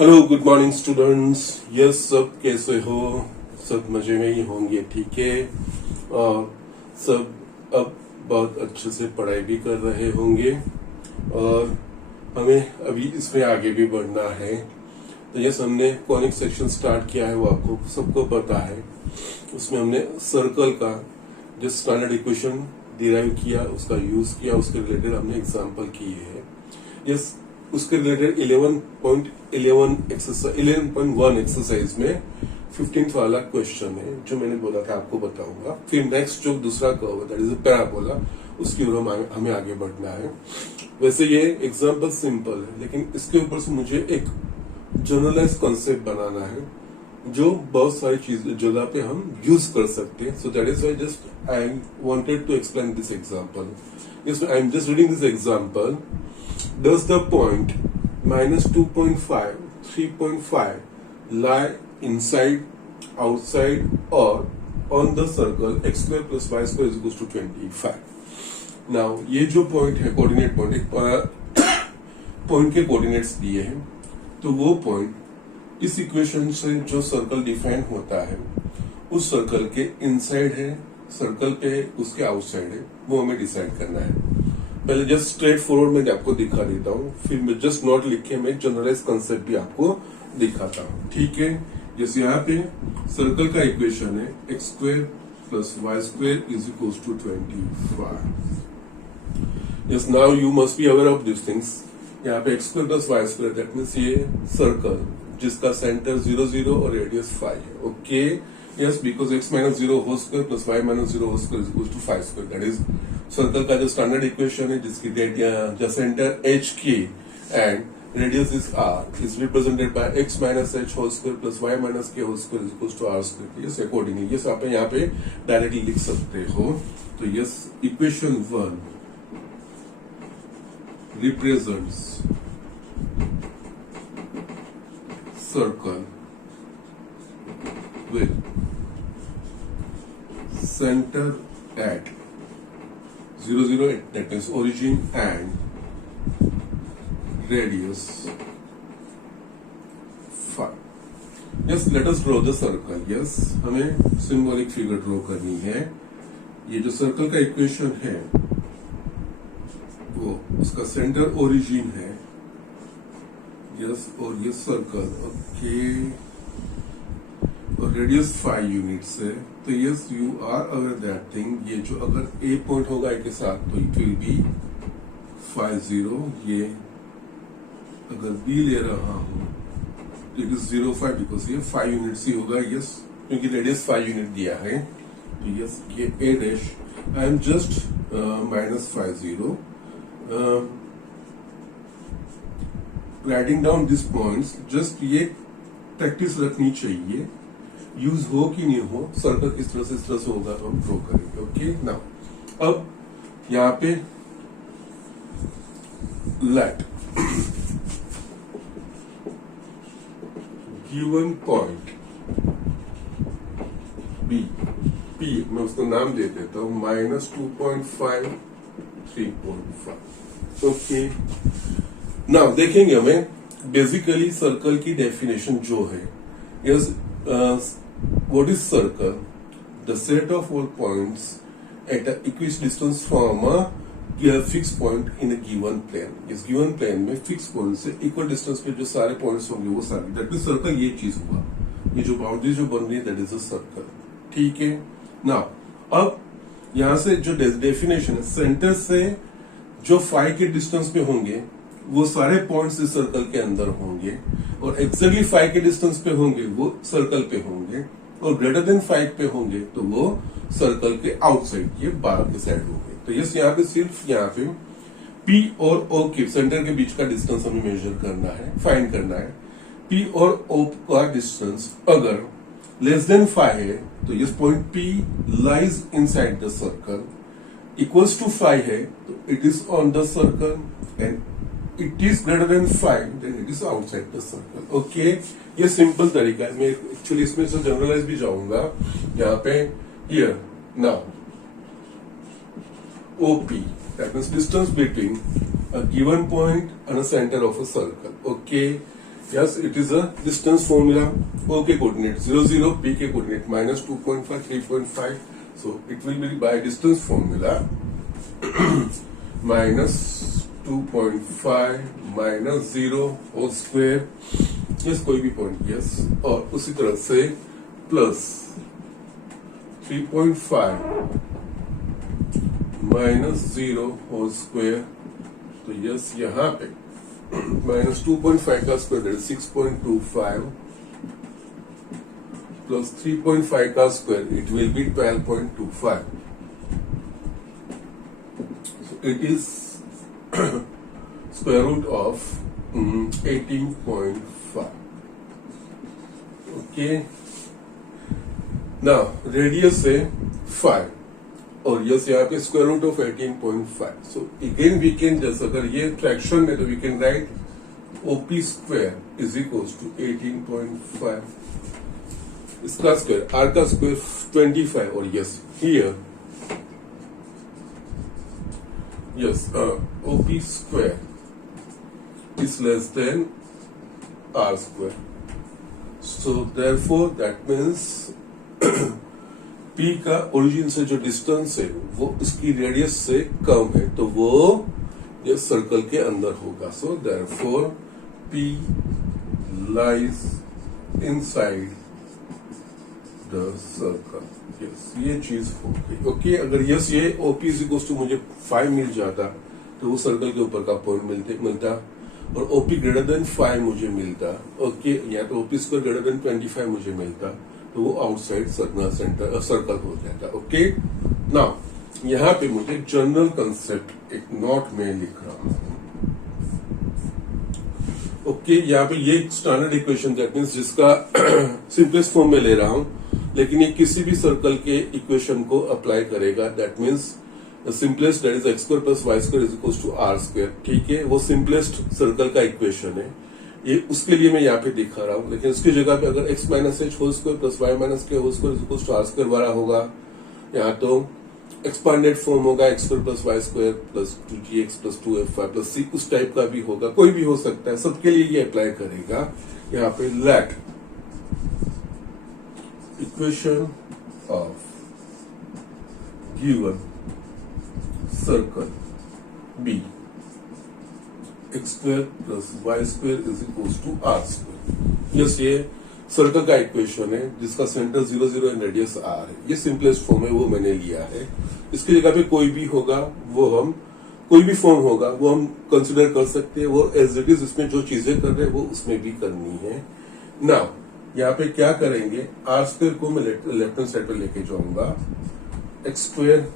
Hello good morning students. Yes, सब कैसे हो? सब मजे में ही होंगे, ठीक है। और सब अब बहुत अच्छे से पढ़ाई भी कर रहे होंगे और हमें अभी इसमें आगे भी बढ़ना है। तो यस, हमने कॉनिक सेक्शन स्टार्ट किया है, वो आपको सबको पता है। उसमें हमने सर्कल का जो स्टैंडर्ड इक्वेशन डिराइव किया, उसका यूज किया, उसके रिलेटेड हमने एग्जाम्पल किए हैं। यस, उसके रिलेटेड 11.1 एक्सरसाइज में 15th वाला क्वेश्चन है जो मैंने बोला था आपको बताऊंगा। फिर नेक्स्ट जो दूसरा कर्व है दैट इज पैराबोला, उसकी ओर हमें आगे बढ़ना है। वैसे ये एग्जाम्पल सिंपल है, लेकिन इसके ऊपर से मुझे एक जनरलाइज कॉन्सेप्ट बनाना है जो बहुत सारी चीज जगह पे हम यूज कर सकते हैं। So that is why just I wanted to explain this example. I am just reading this example. Does the point minus 2.5, 3.5 lie inside, outside or on the circle x square plus y square is equals to 25? Now ये जो point है coordinate point, एक point के coordinates दिए हैं, तो वो point इस इक्वेशन से जो सर्कल डिफाइन होता है उस सर्कल के इनसाइड है, सर्कल पे उसके आउटसाइड है, वो हमें डिसाइड करना है। पहले जस्ट स्ट्रेट फॉरवर्ड में आपको दिखा देता हूँ, फिर मैं जस्ट नोट लिख के मैं जनरलाइज कंसेप्ट भी आपको दिखाता हूँ, ठीक है। जैसे यहाँ पे सर्कल का इक्वेशन है x square plus y square is equal to 25। Yes, now you must be aware of this things. यहाँ पे x square plus y square that means ये सर्कल जिसका सेंटर 0 0 और रेडियस 5 है, okay. Yes, because x minus 0 whole square plus y minus 0 whole square is equal to 5 square. That is circle का जो standard equation है जिसकी जो centre h k and radius is r is represented by x minus h whole square plus y minus k whole square is equal to r square. Yes, accordingly yes आप यहाँ पे directly लिख सकते हो। तो yes, equation 1 represents circle with center at 0 0, that means origin, and radius 5. Yes, let us draw the circle. Yes, हमें symbolic figure draw करनी है। ये जो सर्कल का इक्वेशन है वो उसका सेंटर ओरिजिन है। यस, और ये सर्कल ओके और रेडियस 5 यूनिट्स है। तो yes, you are aware that thing, ये जो अगर ए पॉइंट होगा ए के साथ तो इट विल बी 5 0। ये अगर बी ले रहा हूं तो इट इज 0 5 बिकॉज ये 5 यूनिट्स ही होगा। यस, क्योंकि रेडियस 5 यूनिट दिया है। तो यस, ये A dash I am just minus 5 0 writing down this points. Just ये प्रैक्टिस रखनी चाहिए, यूज हो कि नहीं हो, सर्कल किस तरह से इस तरह से होगा तो हम ड्रॉ करेंगे, ओके। नाउ अब यहां पे let given point be P, मैं उसका नाम दे देता हूं माइनस 2.5 3.5, ओके। नाउ देखेंगे हमें बेसिकली सर्कल की डेफिनेशन जो है, yes, what is circle? The set of all points at a equidistance from a fixed point in a given plane. इस given plane में fixed point से equal distance पे जो सारे points होंगे वो सारे, that means circle ये चीज हुआ, ये जो बाउंड्री जो बन रही है that is a circle, ठीक है। Now अब यहाँ से जो डेफिनेशन है, सेंटर से जो 5 के डिस्टेंस पे होंगे वो सारे पॉइंट्स इस सर्कल के अंदर होंगे, और एक्जैक्टली 5 के डिस्टेंस पे होंगे वो सर्कल पे होंगे, और ग्रेटर देन 5 पे होंगे तो वो सर्कल के आउटसाइड ये बाहर के साइड होंगे। तो यस, यहाँ पे सिर्फ यहाँ पे P और O के सेंटर के बीच का डिस्टेंस हमें मेजर करना है, फाइंड करना है। P और O का डिस्टेंस अगर लेस देन 5 है तो yes point P lies inside the circle, equals to 5 है तो it is on the circle, and it is greater than 5 then it is outside the circle, okay। ये simple तरीका है। मैं एक्चुअली इसमें से जनरलाइज भी जाऊंगा यहाँ पे। here now OP, that means distance between a given point and a center of a circle, okay। Yes, it is a distance formula. OK coordinate 0 0, PK coordinate minus 2.5, 3.5. So it will be by distance formula minus 2.5 minus 0 whole square. Yes, कोई भी point yes, और उसी तरह से plus 3.5 minus 0 whole square. तो yes यहाँ पे minus 2.5 का स्क्वायर दैट 6.25 plus 3.5 का square it will be 12.25. So it is square root of 18.5. Okay. Now radius है 5 और यस यहाँ पे square root of 18.5. So again we can जैसे अगर ये फ्रैक्शन है तो we can write OP square is equals to 18.5. इसका स्क्वायर आर का स्क्वायर 25 और yes here yes OP square is less than r square. So therefore that means P का origin से जो डिस्टेंस है वो इसकी रेडियस से कम है तो वो ये सर्कल के अंदर होगा. So therefore P lies inside the circle. Yes ये चीज हो गई. ओके अगर यस ये OP इज इक्वल्स टू मुझे 5 मिल जाता तो वो सर्कल के ऊपर का पॉइंट मिलता और OP ग्रेटर देन 5 मुझे मिलता. ओके या तो OP स्क्वायर ग्रेटर देन 25 मुझे मिलता तो वो आउटसाइड सर्कल हो जाता. ओके नाउ यहाँ पे मुझे जनरल कंसेप्ट एक नोट में लिख रहा हूं. ओके यहाँ पे ये स्टैंडर्ड इक्वेशन दैट मीन्स जिसका सिंपलेस्ट फॉर्म में ले रहा हूं लेकिन ये किसी भी सर्कल के इक्वेशन को अप्लाई करेगा. That means simplest that is x square plus Y square is equals to r square. ठीक है वो सिंपलेस्ट सर्कल का इक्वेशन है. ये उसके लिए मैं यहाँ पे दिखा रहा हूं लेकिन उसकी जगह पे अगर x minus h whole square plus y minus k whole square equals to r square वाला होगा. यहाँ तो एक्सपांडेड फॉर्म होगा x square plus Y square plus 2gx plus 2f5 plus c उस टाइप का भी होगा. कोई भी हो सकता है. सबके लिए ये अप्लाई करेगा. यहाँ पे let equation of given circle be x square plus Y square is equals to r square. Yes ये सर्कल का इक्वेशन है जिसका सेंटर 0 0 एंड रेडियस आर है. ये सिंपलेस्ट फॉर्म है वो मैंने लिया है. इसकी जगह पे कोई भी होगा वो हम कोई भी फॉर्म होगा वो हम कंसिडर कर सकते हैं. वो एज इट इज इसमें जो चीजें कर रहे हैं वो उसमें भी करनी है. नाउ यहाँ पे क्या करेंगे आर स्क्वायर को मैं लेफ्ट हैंड साइड पर लेके जाऊंगा. एक्स स्क्वायर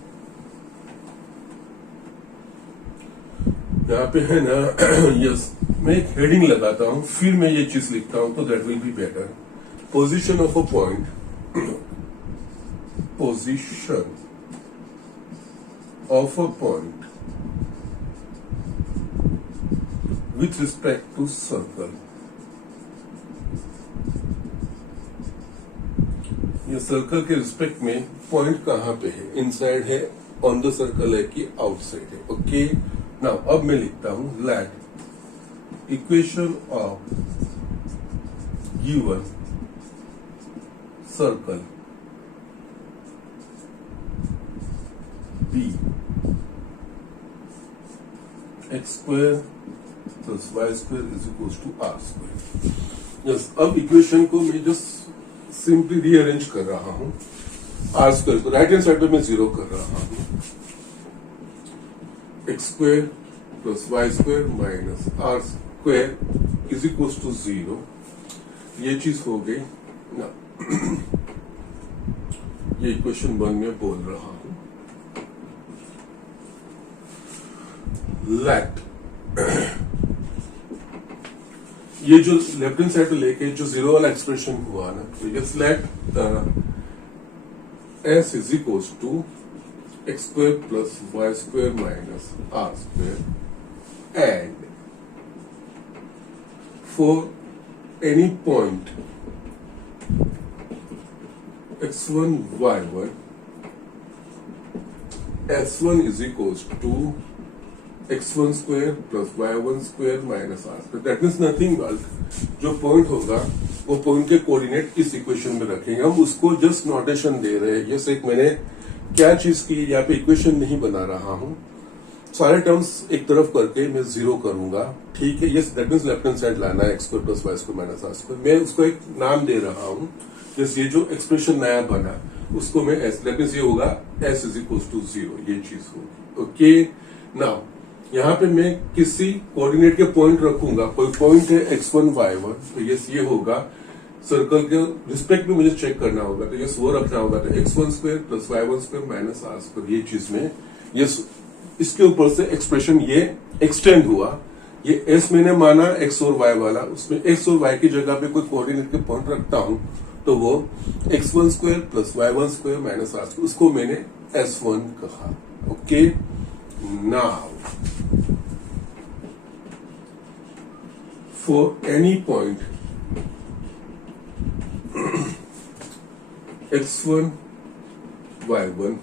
यहाँ पे है ना यस मैं एक हेडिंग लगाता हूं फिर मैं ये चीज लिखता हूं तो that will be better. Position of a point position of a point with respect to circle. ये सर्कल के रिस्पेक्ट में पॉइंट कहां पे है. इनसाइड है ऑन द सर्कल है कि आउटसाइड है. ओके नाउ अब मैं लिखता हूं let equation of given circle be x square plus Y square is equals to r square. Yes अब इक्वेशन को मैं जस्ट सिंपली रीअरेंज कर रहा हूं. आर स्क्वायर को राइट हैंड साइड पे मैं 0 कर रहा हूं. X square plus Y square minus r square is equals to 0. ये चीज हो गई ना. ये इक्वेशन 1 में बोल रहा हूं. लेट ये जो लेफ्ट हैंड साइड पे लेके जो 0 वाला एक्सप्रेशन हुआ ना तो just let s is equals to x square plus Y square minus r square and for any point x1 y1 s1 is equals to x1 square plus y1 square minus r square. That means nothing but जो point होगा वो point के coordinate किस equation में रखेंगे, हम उसको just notation दे रहे हैं। जैसे मैंने क्या चीज की, यहाँ पे इक्वेशन नहीं बना रहा हूं, सारे टर्म्स एक तरफ करके मैं जीरो करूंगा, ठीक है। Yes, that means left hand side लाना है, x square plus Y square minus r square. मैं उसको एक नाम दे रहा हूं, जैसे ये जो एक्सप्रेशन नया बना उसको मैं एस, दैट मीन्स ये होगा s is equal to zero, ये चीज होगी। ओके, नाउ यहाँ पे मैं किसी कोऑर्डिनेट के पॉइंट रखूंगा, कोई पॉइंट है x1 y1, तो यस ये होगा सर्कल के रिस्पेक्ट में मुझे चेक करना होगा, तो यस वो रखना होगा, तो x1 square plus y1 square minus r square, ये चीज में यस इसके ऊपर से एक्सप्रेशन ये एक्सटेंड हुआ। ये s मैंने माना x और y वाला, उसमें x और y की जगह पे कोई कोऑर्डिनेट के पॉइंट रखता हूं तो वो x1 square plus y1 square minus r square, उसको मैंने s1 कहा। Okay, now for any point x1 y1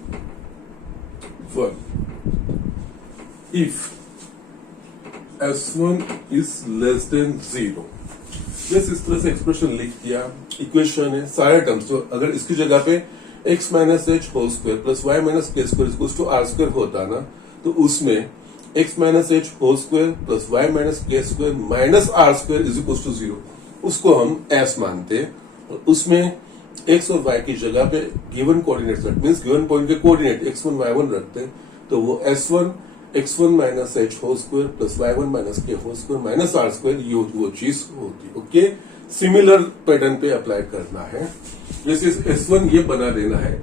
1, if s1 is less than 0, जैसे इस तरह से एक्सप्रेशन लिख दिया, इक्वेशन है सारे टर्म्स, तो अगर इसकी जगह पे x minus h whole square plus y minus k square equals to r square होता ना, तो उसमें x minus h whole square plus y minus k square minus r square is equal to zero, उसको हम s मानते हैं। और उसमें x और y की जगह पे given coordinates that means given point के कोऑर्डिनेट x1 y1 रखते हैं, तो वो s1 x1 minus h whole square plus y1 minus k whole square minus r square, ये वो चीज होती है। ओके, सिमिलर पैटर्न पे अप्लाई करना है। जैसे s1 ये बना देना है,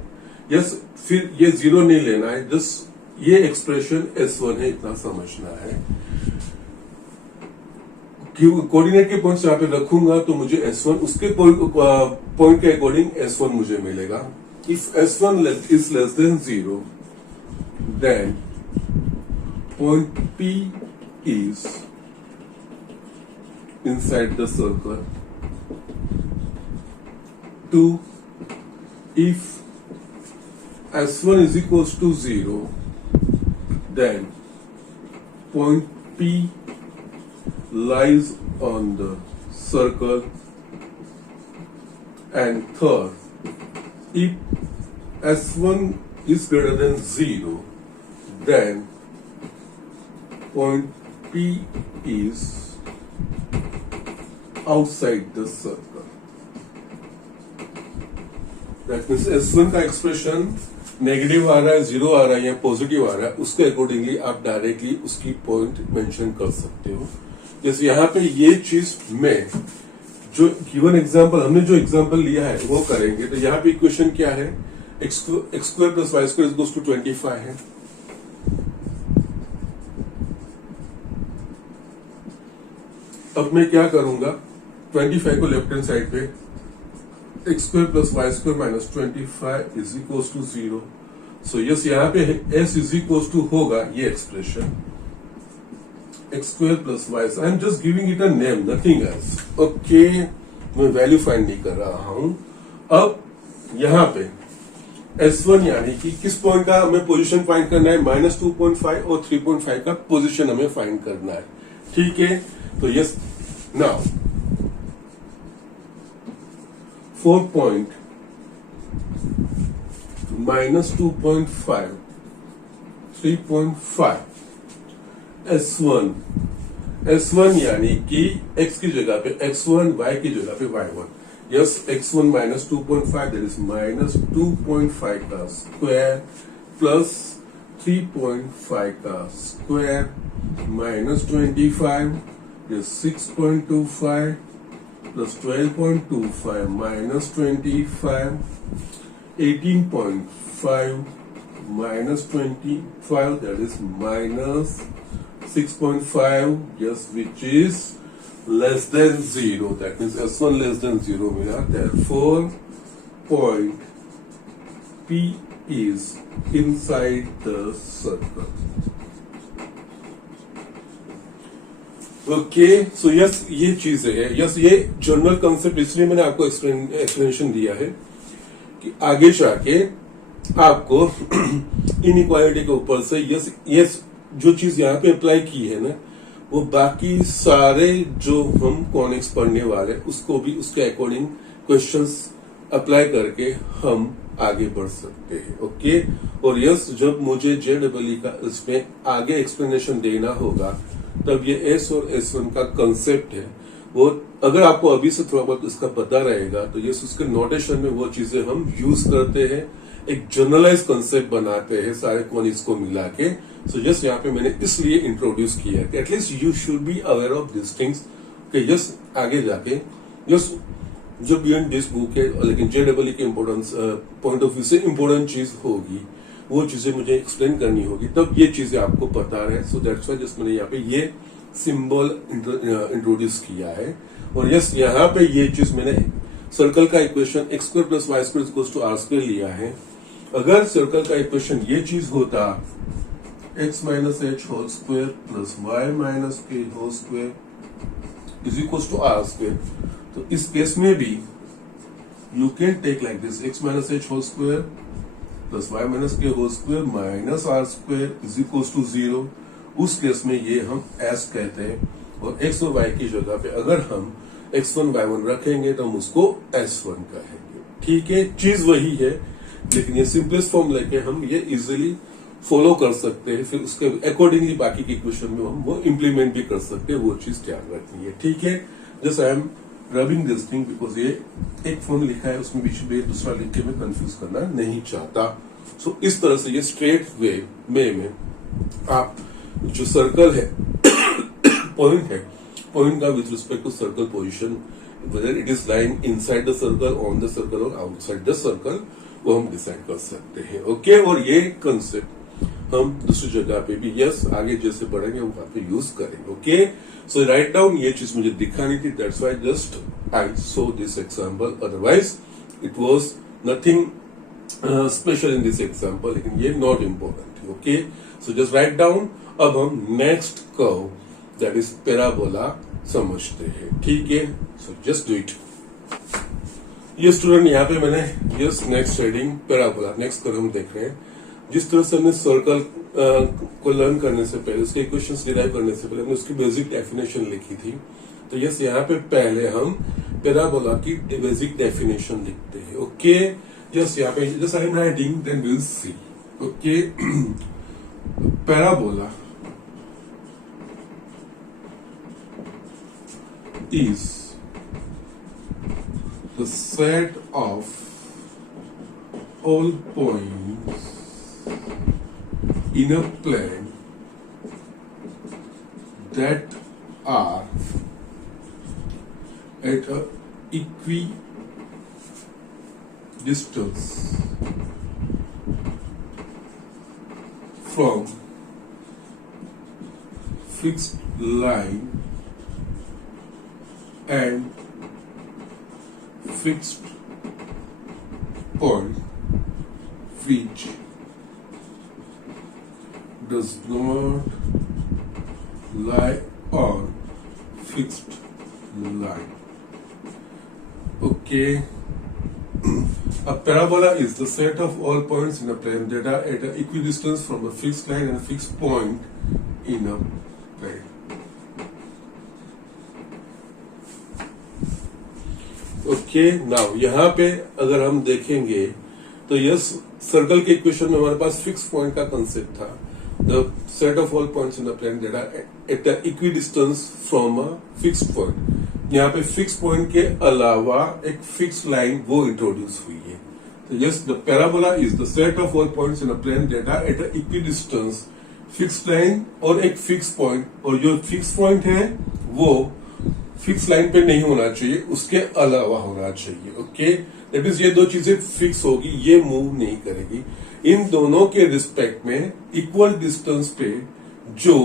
यस, फिर ये जीरो नहीं लेना है, जस्ट ये एक्सप्रेशन s1 है, इतना समझना है। कोऑर्डिनेट के पॉइंट्स यहाँ पे रखूंगा तो मुझे s1 उसके पॉइंट के अकॉर्डिंग s1 मुझे मिलेगा। If s1 is less than 0, then point p is inside the circle. 2, if s1 is equals to 0, then point P lies on the circle. And third, if S1 is greater than 0, then point P is outside the circle. That means S1 का expression negative आ रहा है, zero आ रहा है या positive आ रहा है, उसके accordingly आप डायरेक्टली उसकी पॉइंट मेंशन कर सकते हो। जैसे यहाँ पे ये चीज में जो गिवन एग्जांपल, हमने जो एग्जांपल लिया है वो करेंगे, तो यहाँ पे इक्वेशन क्या है, x square plus Y square equals to 25 है। अब मैं क्या करूंगा, 25 को लेफ्ट हैंड साइड पे x square plus Y square minus 25 is equal to 0। So yes, यहाँ पे s इज इक्वल टू होगा ये expression x square plus y, I am just giving it a name, nothing else. Okay, मैं value find नहीं कर रहा हूं। अब यहाँ पे S1 यानी कि किस पॉइंट का हमें पोजीशन फाइंड करना है, -2.5 और 3.5 का पोजीशन हमें फाइंड करना है, ठीक है। तो यस, नाउ 4 point -2.5 3.5 S1 यानी कि x की जगह पे x1, y की जगह पे y1। Yes, x1 -2.5 that is -2.5 का स्क्वायर प्लस 3.5 का square -25 is 6.25 plus 12.25 minus 25, 18.5 minus 25, that is minus 6.5, yes, which is less than 0. That means S1 less than 0 मिला, therefore point P is inside the circle. Okay, so yes, ये चीज है, yes, ये general concept इसलिए मैंने आपको explanation दिया है कि आगे जाके आपको इनइक्वालिटी के ऊपर से यस जो चीज यहाँ पे अप्लाई की है ना, वो बाकी सारे जो हम कॉनिक्स पढ़ने वाले उसको भी उसके अकॉर्डिंग क्वेश्चंस अप्लाई करके हम आगे बढ़ सकते हैं। ओके, और यस, जब मुझे JEE का इसमें आगे एक्सप्लेनेशन देना होगा तब ये S और S1 का कंसेप्ट है वो अगर आपको अभी से थोड़ा बहुत इसका पता रहेगा तो यस, उसके नोटेशन में वो चीजें हम यूज करते हैं, एक जनरलाइज कंसेप्ट बनाते हैं सारे कॉनिक्स को मिला के। सो यस, यहाँ पे मैंने इसलिए इंट्रोड्यूस किया कि at least you should be aware of this things कि यस आगे जाके यस जो बियॉन्ड दिस बुक है, लेकिन JEE के इम्पोर्टेंस पॉइंट ऑफ व्यू से इम्पोर्टेंट चीज होगी, वो चीजें मुझे एक्सप्लेन करनी होगी, तब ये चीजें आपको पता रहे। सो दैट्स व्हाई जस्ट मैंने यहाँ पे ये सिंबल इंट्रोड्यूस किया है। और यस, यहाँ पे ये चीज मैंने सर्कल का इक्वेशन x² + y² = r² लिया है। अगर सर्कल का इक्वेशन ये चीज होता x - h² + y - k² = r², तो इस केस में भी you can take like this x - h² + y - k² - r² = 0। उस केस में ये हम s कहते हैं, और x और y की जगह पे अगर हम x1 y1 रखेंगे तो हम उसको s1 कहेंगे। ठीक है, चीज वही है, लेकिन ये सिंपलेस्ट फॉर्म लेके हम ये इजीली फॉलो कर सकते हैं, फिर उसके अकॉर्डिंगली बाकी के क्वेश्चन में हम वो इम्प्लीमेंट भी कर सकते हैं। वो चीज ध्यान रखनी है। ठीक है, just I M rubbing this thing because ये एक फॉर्म लिखा है, उसमें बीच में दूसरा लिख के मैं कंफ्यूज करना नहीं चाहता। सो इस तरह से ये स्ट्रेट वे में आप जो सर्कल है पॉइंट है, पॉइंट का with respect to circle position, whether it is lying inside the circle, on the circle और आउटसाइड द सर्कल, वो हम डिसाइड कर सकते हैं। ओके, और ये कंसेप्ट हम दूसरी जगह पे भी यस आगे जैसे बढ़ेंगे वहां पे यूज करेंगे। ओके, सो राइट डाउन, ये चीज मुझे दिखानी थी, that's why just I so this example, otherwise it was nothing special in this example, लेकिन ये not important. Okay, so just write down. अब हम next curve that is parabola समझते हैं। ठीक है, सो जस्ट डू इट। ये student यहाँ पे मैंने yes next heading parabola, next curve हम देख रहे हैं। जिस तरह से हमने सर्कल को लर्न करने से पहले, उसके इक्वेशंस डिराइव करने से पहले हमने उसकी बेसिक डेफिनेशन लिखी थी, तो यस यहाँ पे पहले हम पैराबोला की बेसिक डेफिनेशन लिखते हैं। ओके, यस यहाँ पे just I am writing, then we will see. Okay, parabola is the set of all points in a plane that are at a equidistance from fixed line and fixed point which does not lie on fixed line. Okay, a parabola is the set of all points in a plane that are at an equidistance from a fixed line and a fixed point in a plane. Okay, now यहाँ पे अगर हम देखेंगे तो yes circle के equation में हमारे पास फिक्स पॉइंट का कंसेप्ट था, the set of all points in the plane that are at a equidistance from a fixed point. यहाँ पे फिक्स पॉइंट के अलावा एक फिक्स लाइन वो इंट्रोड्यूस हुई है। तो yes, the parabola is the set of all points in a plane that are at a equidistance, fix line और एक फिक्स पॉइंट, और जो फिक्स पॉइंट है वो फिक्स लाइन पे नहीं होना चाहिए, उसके अलावा होना चाहिए। ओके, दैट इज ये दो चीजें फिक्स होगी, ये मूव नहीं करेगी। इन दोनों के रिस्पेक्ट में इक्वल डिस्टेंस पे जो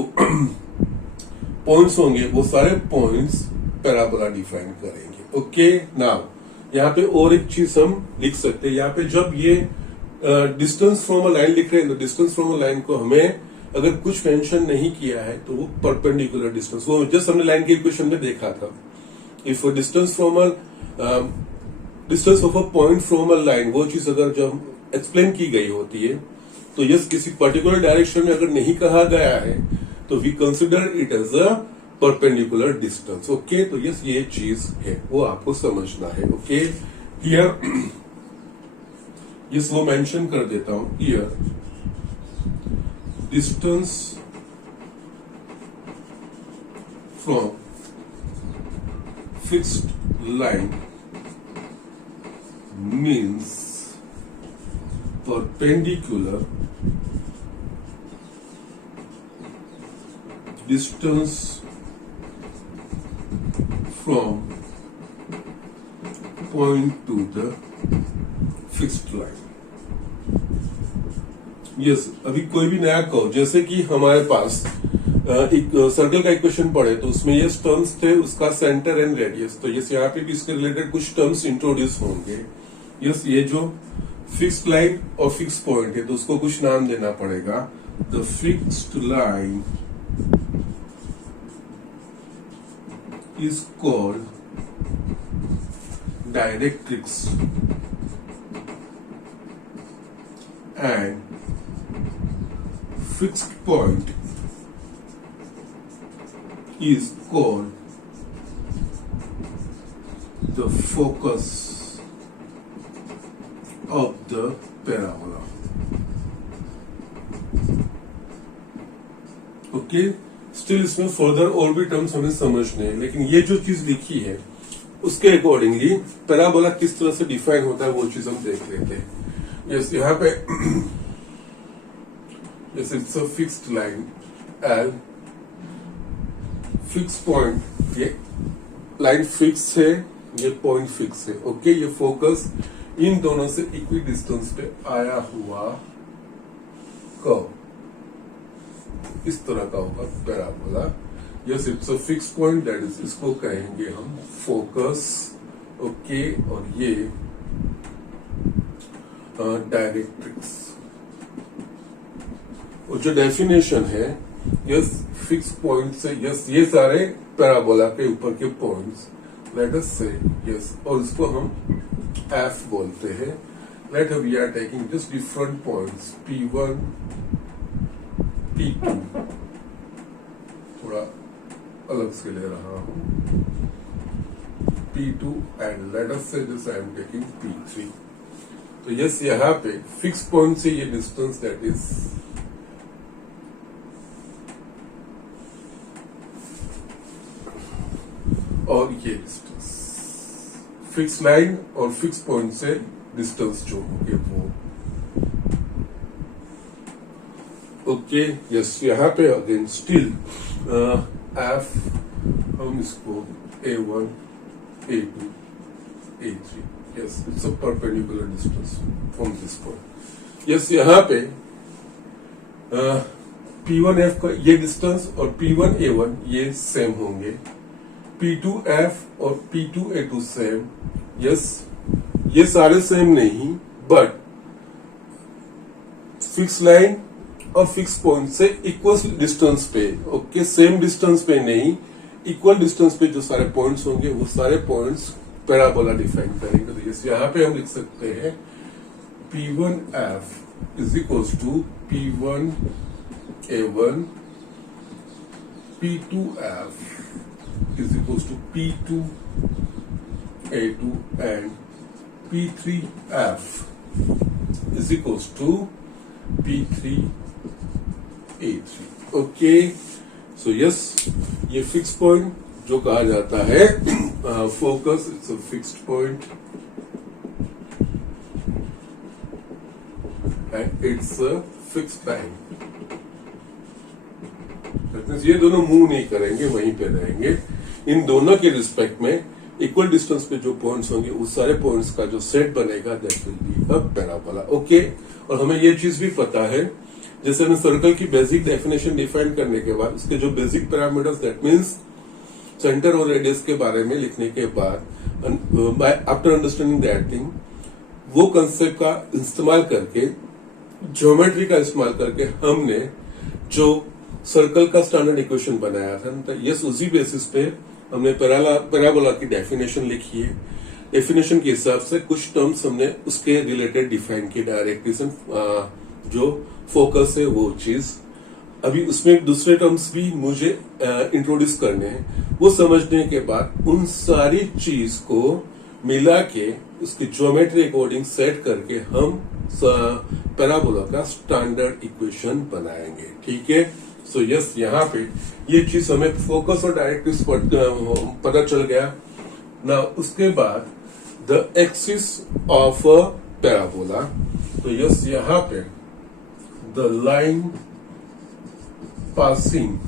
पॉइंट्स होंगे वो सारे पॉइंट्स पैराबोला डिफाइन करेंगे। ओके, नाउ यहाँ पे और एक चीज हम लिख सकते हैं, यहाँ पे जब ये डिस्टेंस फ्रॉम अ लाइन लिख रहे हैं तो डिस्टेंस फ्रॉम अ लाइन को हमें अगर कुछ मेंशन नहीं किया है तो वो परपेंडिकुलर डिस्टेंस, वो जस्ट हमने लाइन के इक्वेशन में देखा था, if distance from a distance of a point from a line, वो चीज अगर जब एक्सप्लेन की गई होती है तो यस किसी पर्टिकुलर डायरेक्शन में अगर नहीं कहा गया है तो we consider it as a perpendicular distance. Okay, तो यस ये चीज है, वो आपको समझना है। ओके, हियर यस वो मेंशन कर देता हूं, here distance from fixed line means perpendicular distance from point to the fixed line। Yes, अभी कोई भी नया कर्व, जैसे कि हमारे पास एक सर्कल का इक्वेशन पढ़े तो उसमें ये टर्म्स थे, उसका सेंटर एंड रेडियस। तो यस यहाँ पे भी इसके रिलेटेड कुछ टर्म्स इंट्रोड्यूस होंगे। यस, ये जो फिक्स्ड लाइन और फिक्स पॉइंट है तो उसको कुछ नाम देना पड़ेगा। The fixed line is called directrix and fixed point is called the focus of the parabola। Okay, still इसमें फर्दर और भी टर्म्स हमें समझने हैं, लेकिन ये जो चीज लिखी है उसके अकॉर्डिंगली पैराबोला किस तरह से डिफाइन होता है वो चीज हम देख लेते हैं। यस, यहाँ पे yes it's a fixed line L fix point, ये लाइन फिक्स है, ये पॉइंट फिक्स है। ओके, ये फोकस इन दोनों से इक्वी डिस्टेंस पे आया हुआ कर्व इस तरह का होगा parabola. Yes, it's a fix point, that is, इसको कहेंगे हम फोकस। ओके, और ये डायरेक्ट्रिक्स। और जो डेफिनेशन है, यस फिक्स पॉइंट से, यस ये सारे पैराबोला के ऊपर के पॉइंट्स, लेट अस से यस, और इसको हम एफ बोलते हैं। Let we are taking just different points P1 P2, थोड़ा अलग से ले रहा हूं, P2 एंड लेट अस से this I am taking P3। तो यस यहाँ पे फिक्स पॉइंट से ये डिस्टेंस दैट इज और ये डिस्टेंस फिक्स लाइन और फिक्स पॉइंट से डिस्टेंस जो होंगे वो। ओके, यस यहाँ पे अगेन स्टिल एफ, हम इसको A1 A2 A3, yes it's a perpendicular distance from this point. Yes यहाँ पे P1F का ये डिस्टेंस और P1 A1 ये सेम होंगे, P2F और P2A2 सेम। यस, ये सारे सेम नहीं, बट फिक्स लाइन और फिक्स पॉइंट से इक्वल डिस्टेंस पे, ओके सेम डिस्टेंस पे नहीं, इक्वल डिस्टेंस पे जो सारे पॉइंट्स होंगे वो सारे पॉइंट्स पैराबोला डिफाइन करेंगे। तो यस यहाँ पे हम लिख सकते हैं P1F is equals to P1A1, P2F is equals to P2A2 and P3F is equals to P3A3। Okay, so yes ये फिक्स पॉइंट जो कहा जाता है focus, it's a fixed point and it's a fixed line. ये दोनों move नहीं करेंगे, वहीं पे रहेंगे। इन दोनों के रिस्पेक्ट में इक्वल डिस्टेंस पे जो पॉइंट्स होंगे उस सारे पॉइंट्स का जो सेट बनेगा that will be a parabola. Okay, और हमें ये चीज भी पता है, जैसे हमें सर्कल की बेसिक डेफिनेशन डिफाइन करने के बाद उसके जो basic parameters that means centre और रेडियस के बारे में लिखने के बाद, आफ्टर अंडरस्टैंडिंग दैट थिंग, वो कंसेप्ट का इस्तेमाल करके, ज्योमेट्री का इस्तेमाल करके हमने जो सर्कल का स्टैंडर्ड इक्वेशन बनाया था, तो यस उसी बेसिस पे हमने पैराबोला की डेफिनेशन लिखी है। डेफिनेशन के हिसाब से कुछ टर्म्स हमने उसके रिलेटेड डिफाइन किए, डायरेक्ट्रिक्स जो फोकस है वो चीज, अभी उसमें दूसरे टर्म्स भी मुझे इंट्रोड्यूस करने हैं। वो समझने के बाद उन सारी चीज को मिला के उसकी ज्योमेट्री अकॉर्डिंग सेट करके हम पैराबोला का स्टैंडर्ड इक्वेशन बनाएंगे। ठीक है। सो यस, यहाँ पे ये चीज हमें फोकस और डायरेक्ट्रिक्स पता चल गया ना। उसके बाद the axis of a parabola, तो यस यहाँ पे the line passing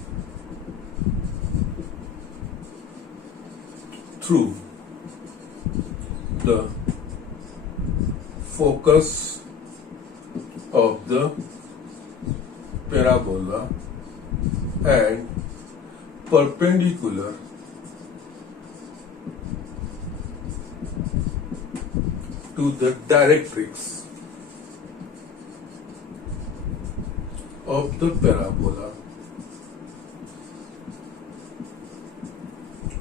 through the focus of the parabola and perpendicular to the directrix of the parabola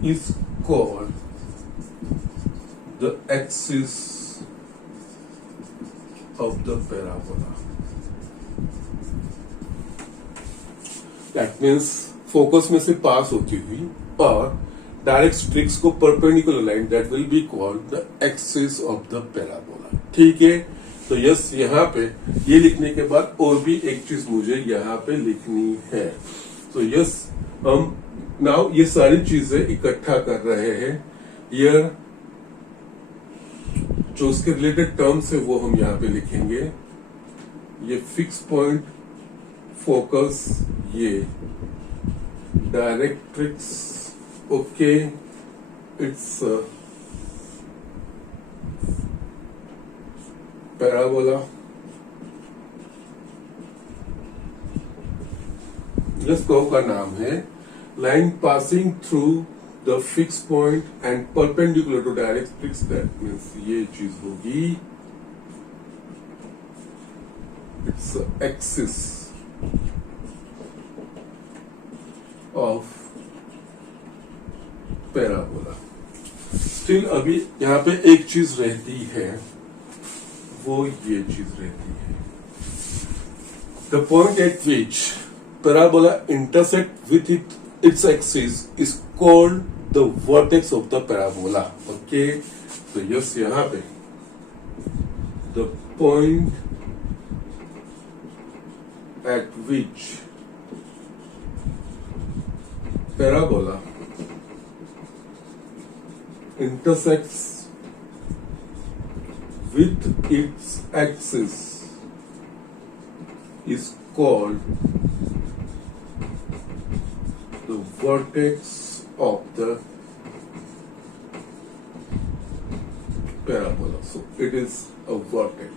is called the axis of the parabola. That means focus में से पास होती हुई और directrix को perpendicular line, that will be called the axis of the parabola. ठीक है। तो yes, यहाँ पे ये लिखने के बाद और भी एक चीज मुझे यहाँ पे लिखनी है। तो यस, हम नाउ ये सारी चीजें इकट्ठा कर रहे हैं। ईयर जो उसके रिलेटेड टर्म्स है वो हम यहाँ पे लिखेंगे। ये फिक्स पॉइंट, फोकस, ये डायरेक्ट्रिक्स, ओके, इट्स पैराबोला। इस कर्व का नाम है line passing through the fixed point and perpendicular to directrix, that means ये चीज होगी, it's the axis of parabola. Still अभी यहाँ पे एक चीज रहती है, वो ये चीज रहती है, the point at which parabola intersect with its axis is called the vertex of the parabola. Okay, तो यस यहाँ पे the point at which parabola intersects with its axis is called the vertex of the parabola. So it is a vertex.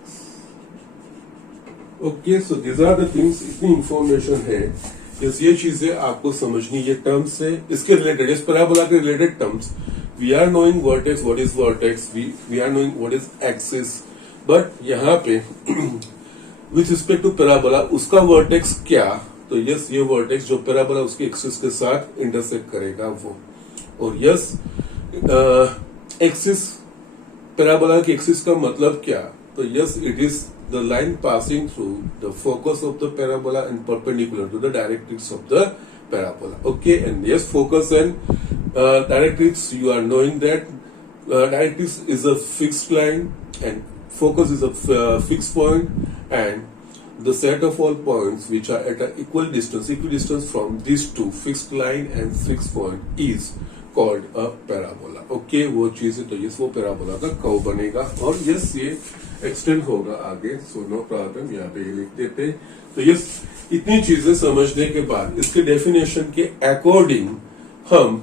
Okay, so these are the things. इतनी information है, ये चीजें आपको समझनी, ये टर्म्स है इसके रिलेटेड, इस पैराबोला के related terms. We are knowing vertex, what is vertex, we are knowing what is axis, but यहाँ पे विथ रिस्पेक्ट टू पैराबोला उसका वर्टेक्स क्या, तो यस ये वर्टेक्स जो पैराबोला उसकी एक्सिस के साथ इंटरसेक्ट करेगा वो। और यस एक्सिस, पैराबोला की एक्सिस का मतलब क्या, तो yes it is the line passing through the focus of the parabola and perpendicular to the directrix of the parabola. Okay, and yes, focus and directrix, you are knowing that directrix is a fixed line and focus is a fixed point, and the set of all points which are at an equidistance from these two, fixed line and fixed point, is called a parabola. Okay, वो चीज है, तो yes वो parabola का curve बनेगा और yes ये extend होगा आगे। सो नो प्रॉब्लम, यहाँ पे ये लिख देते। तो यस इतनी चीजें समझने के बाद इसके डेफिनेशन के अकॉर्डिंग हम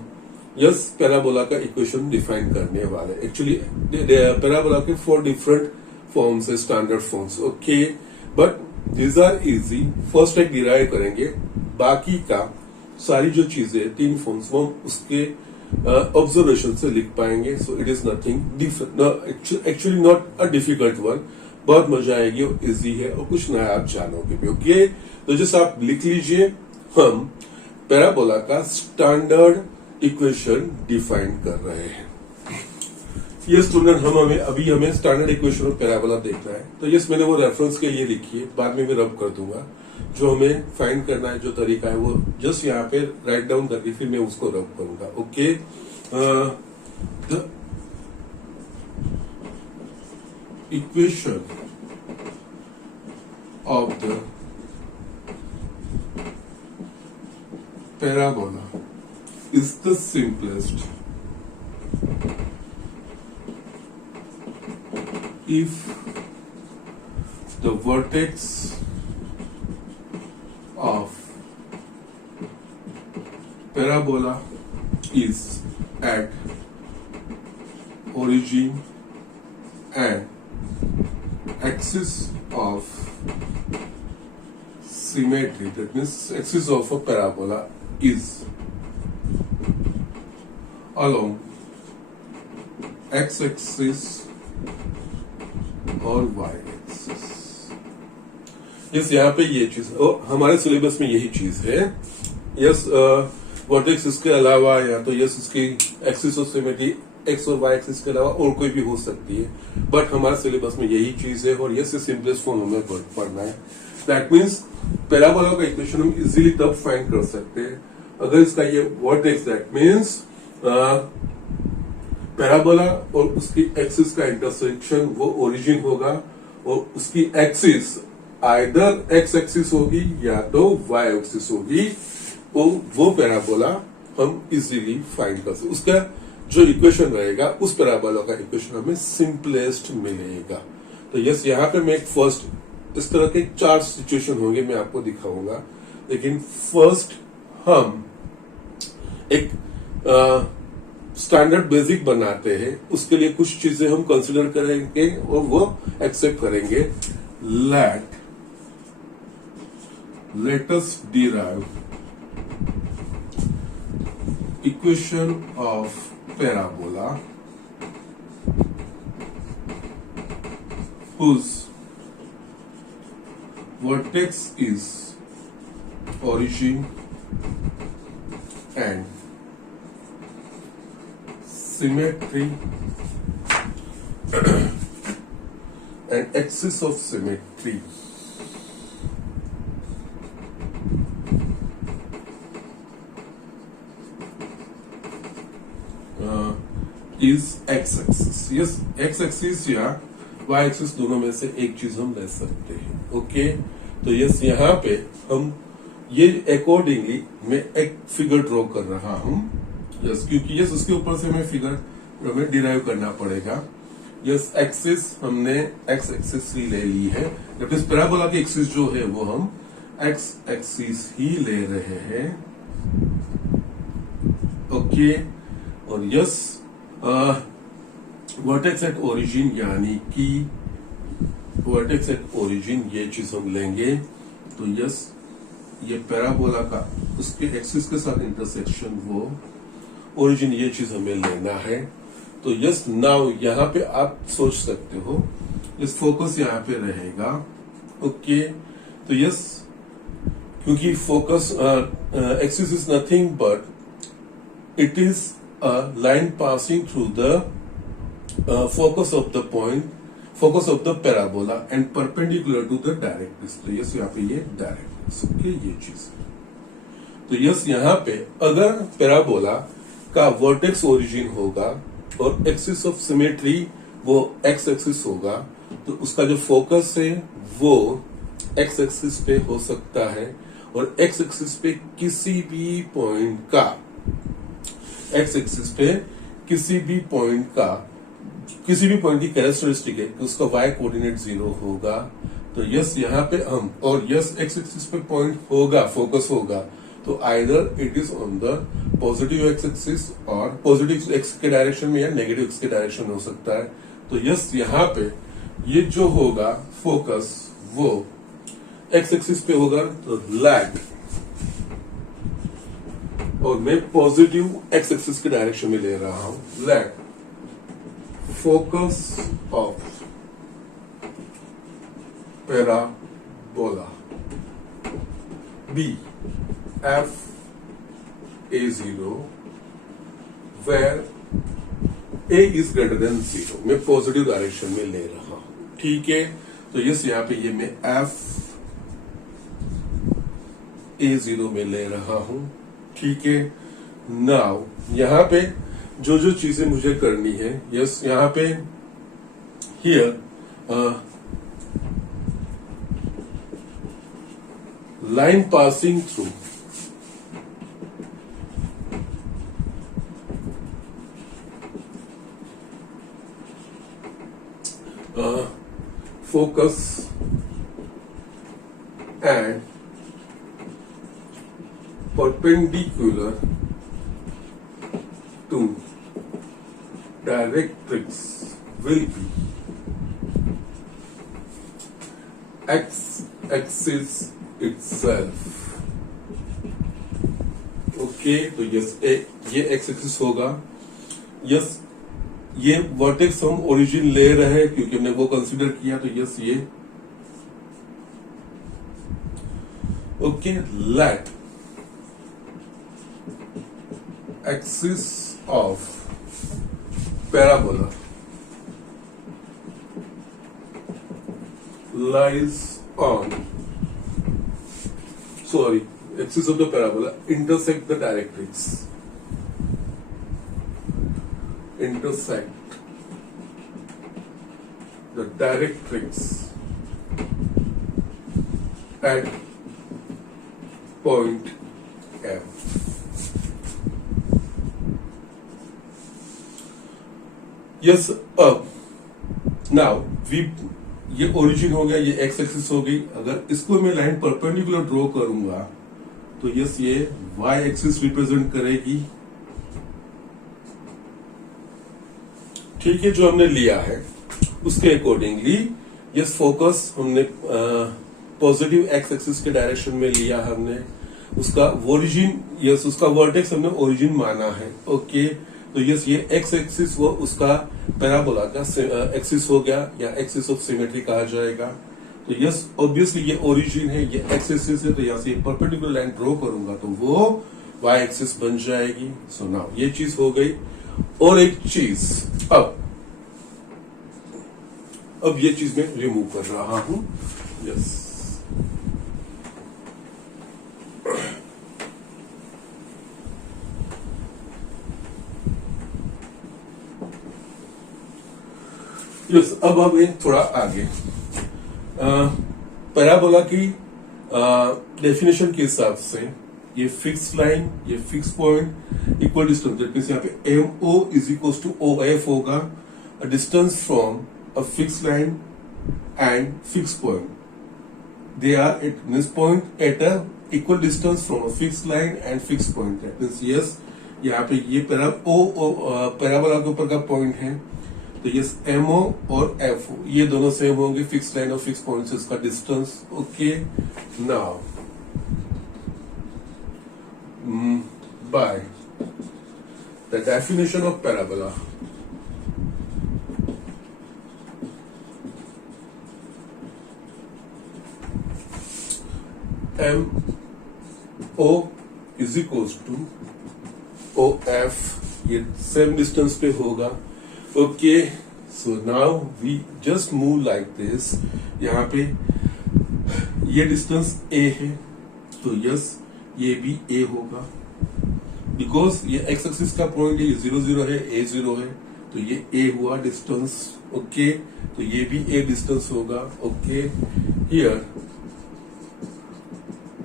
यस पैराबोला का इक्वेशन डिफाइन करने वाले। एक्चुअली पैराबोला के 4 डिफरेंट फॉर्म्स है, standard forms. Okay, but these are easy. First एक डिराइव करेंगे, बाकी का सारी जो चीजें 3 फॉर्म्स वो उसके ऑब्जर्वेशन से लिख पाएंगे। So it is nothing actually not a difficult one, बहुत मजा आएगी और इजी है और कुछ नया आप जानोगे भी। ओके, तो जैसे आप लिख लीजिए, हम पैराबोला का स्टैंडर्ड इक्वेशन डिफाइन कर रहे हैं। ये स्टूडेंट हमें स्टैंडर्ड इक्वेशन ऑफ पैराबोला देखना है, तो यस मैंने वो रेफरेंस के लिए लिखी है, बाद में मैं रब कर दूंगा। जो हमें फाइंड करना है, जो तरीका है, वो जस्ट यहाँ पे राइट डाउन करके फिर मैं उसको रब करूंगा. Okay, the equation of the parabola is the simplest if the vertex of parabola is at origin and axis of symmetry, that means axis of a parabola is along x-axis और y-axis. Yes, यहाँ पे ये चीज और हमारे syllabus में यही चीज है. यस, वर्टेक्स इसके अलावा या तो यस इसकी एक्सिस ऑफ सिमेट्री एक्स और वाई एक्सिस के अलावा और कोई भी हो सकती है, बट हमारे सिलेबस में यही चीज है और यस सिंपलेस्ट फॉर्म हमें पढ़ना है. दैट मीन्स पैराबोला का इक्वेशन हम इजीली तब फाइंड कर सकते हैं अगर इसका ये वर्टेक्स, दैट मीन्स पैराबोला और उसकी एक्सिस का इंटरसेक्शन वो ओरिजिन होगा और उसकी एक्सिस आइदर एक्स एक्सिस होगी या तो वाई एक्सिस होगी, तो वो पैराबोला हम इजीली फाइंड कर सकते. उसका जो इक्वेशन रहेगा उस पैराबोला का इक्वेशन हमें सिंपलेस्ट मिलेगा. तो यस, यहाँ पे मैं एक फर्स्ट इस तरह के 4 सिचुएशन होंगे, मैं आपको दिखाऊंगा. लेकिन फर्स्ट हम एक स्टैंडर्ड बेसिक बनाते हैं. उसके लिए कुछ चीजें हम कंसिडर करेंगे और वो एक्सेप्ट करेंगे. Let us derive equation of parabola whose vertex is origin and symmetry and axis of symmetry is x-axis. Yes, x-axis या y-axis दोनों में से एक चीज हम ले सकते हैं. ओके, तो यस, यहाँ पे हम ये अकॉर्डिंगली मैं एक फिगर ड्रॉ कर रहा हूं. यस, क्योंकि यस उसके ऊपर से हमें फिगर हमें डिराइव करना पड़ेगा. यस, एक्सिस हमने एक्स एक्सिस ही ले ली है. जबकि पैराबोला की एक्सिस जो है वो हम एक्स एक्सिस ही ले रहे हैं. ओके, और यस वर्टेक्स एट ओरिजिन यानी कि वर्टेक्स एट ओरिजिन ये चीज हम लेंगे. तो यस, ये पैराबोला का उसके एक्सिस के साथ इंटरसेक्शन वो ओरिजिन, ये चीज हमें लेना है. तो यस, नाउ यहाँ पे आप सोच सकते हो इस फोकस यहाँ पे रहेगा. ओके, तो यस, क्योंकि focus axis is nothing but it is a line passing through the focus of the point, focus of the parabola and perpendicular to the directrix. तो यस, यहाँ पे ये डायरेक्ट्रिक्स. ओके, ये चीज. तो यस, यहाँ पे अगर पैराबोला का वर्टेक्स ओरिजिन होगा और एक्सिस ऑफ सिमेट्री वो एक्स एक्सिस होगा, तो उसका जो फोकस है वो एक्स एक्सिस पे हो सकता है और एक्स एक्सिस पे किसी भी पॉइंट का एक्स एक्सिस पे किसी भी पॉइंट की कैरेक्टरिस्टिक है कि उसका वाई कोऑर्डिनेट 0 होगा. तो यस, यहाँ पे हम और यस एक्स एक्सिस पे पॉइंट होगा, फोकस होगा, तो either it is on the positive x axis और पॉजिटिव एक्स के डायरेक्शन में या नेगेटिव एक्स के डायरेक्शन में हो सकता है. तो यस, यहाँ पे ये जो होगा फोकस वो एक्स एक्सिस पे होगा. तो लैग और मैं पॉजिटिव एक्स एक्सिस के डायरेक्शन में ले रहा हूं. Let focus of parabola be F A0 where A is greater than 0. मैं पॉजिटिव डायरेक्शन में ले रहा हूं. ठीक है, तो यस, यहाँ पे ये मैं एफ A0 में ले रहा हूं। ठीक है, नाउ यहां पे जो जो चीजें मुझे करनी है, यस यहां पे here line passing through focus and perpendicular to directrix will be x-axis itself. Okay, तो यस ये एक्स एक्सिस होगा। यस ये वर्टेक्स हम ओरिजिन ले रहे हैं क्योंकि हमने वो कंसीडर किया, तो यस ये okay. Let axis of parabola lies on, sorry, axis of the parabola intersect the directrix, intersect the directrix at point F. Yes, now we ये ओरिजिन हो गया, ये एक्स एक्सिस हो गई। अगर इसको मैं लाइन परपेंडिकुलर ड्रॉ करूंगा तो यस ये वाई एक्सिस रिप्रेजेंट करेगी। ठीक है, जो हमने लिया है उसके अकॉर्डिंगली यस फोकस हमने पॉजिटिव एक्स एक्सिस के डायरेक्शन में लिया, हमने उसका ओरिजिन यस उसका वर्टेक्स हमने ओरिजिन माना है। ओके, तो यस ये एक्स एक्सिस वो उसका पैराबोला का एक्सिस हो गया या एक्सिस ऑफ सिमेट्री कहा जाएगा। तो यस ऑब्वियसली ये ओरिजिन है, ये एक्स एक्सिस है, तो यहां से परपेंडिकुलर लाइन ड्रॉ करूंगा तो वो वाई एक्सिस बन जाएगी। सो नाउ ये चीज हो गई। और एक चीज अब ये चीज मैं रिमूव कर रहा हूं। यस यस अब हम एक थोड़ा आगे पैराबोला की डेफिनेशन के हिसाब से ये फिक्स लाइन, ये fix point, equal distance, that means यहाँ पे M O is equal to O F होगा, a distance from a fix line and fix point. They are at this point at a equal distance from a fix line and fix point. That means yes यहाँ पे ये parabola के ऊपर का point है, तो yes ammo और FO ये दोनों सेम होंगे, फिक्स लाइन और फिक्स पॉइंट से इसका distance. Okay, now by the definition of parabola, M O is equals to O F, ये सेम डिस्टेंस पे होगा। Okay, so now we just move like this. यहाँ पे ये डिस्टेंस ए है, तो यस ये भी ए होगा, बिकॉज ये एक्स एक्सिस का पॉइंट है, ये 0 0 है, ए 0 है, तो ये ए हुआ डिस्टेंस। ओके, तो ये भी ए डिस्टेंस होगा। Okay, here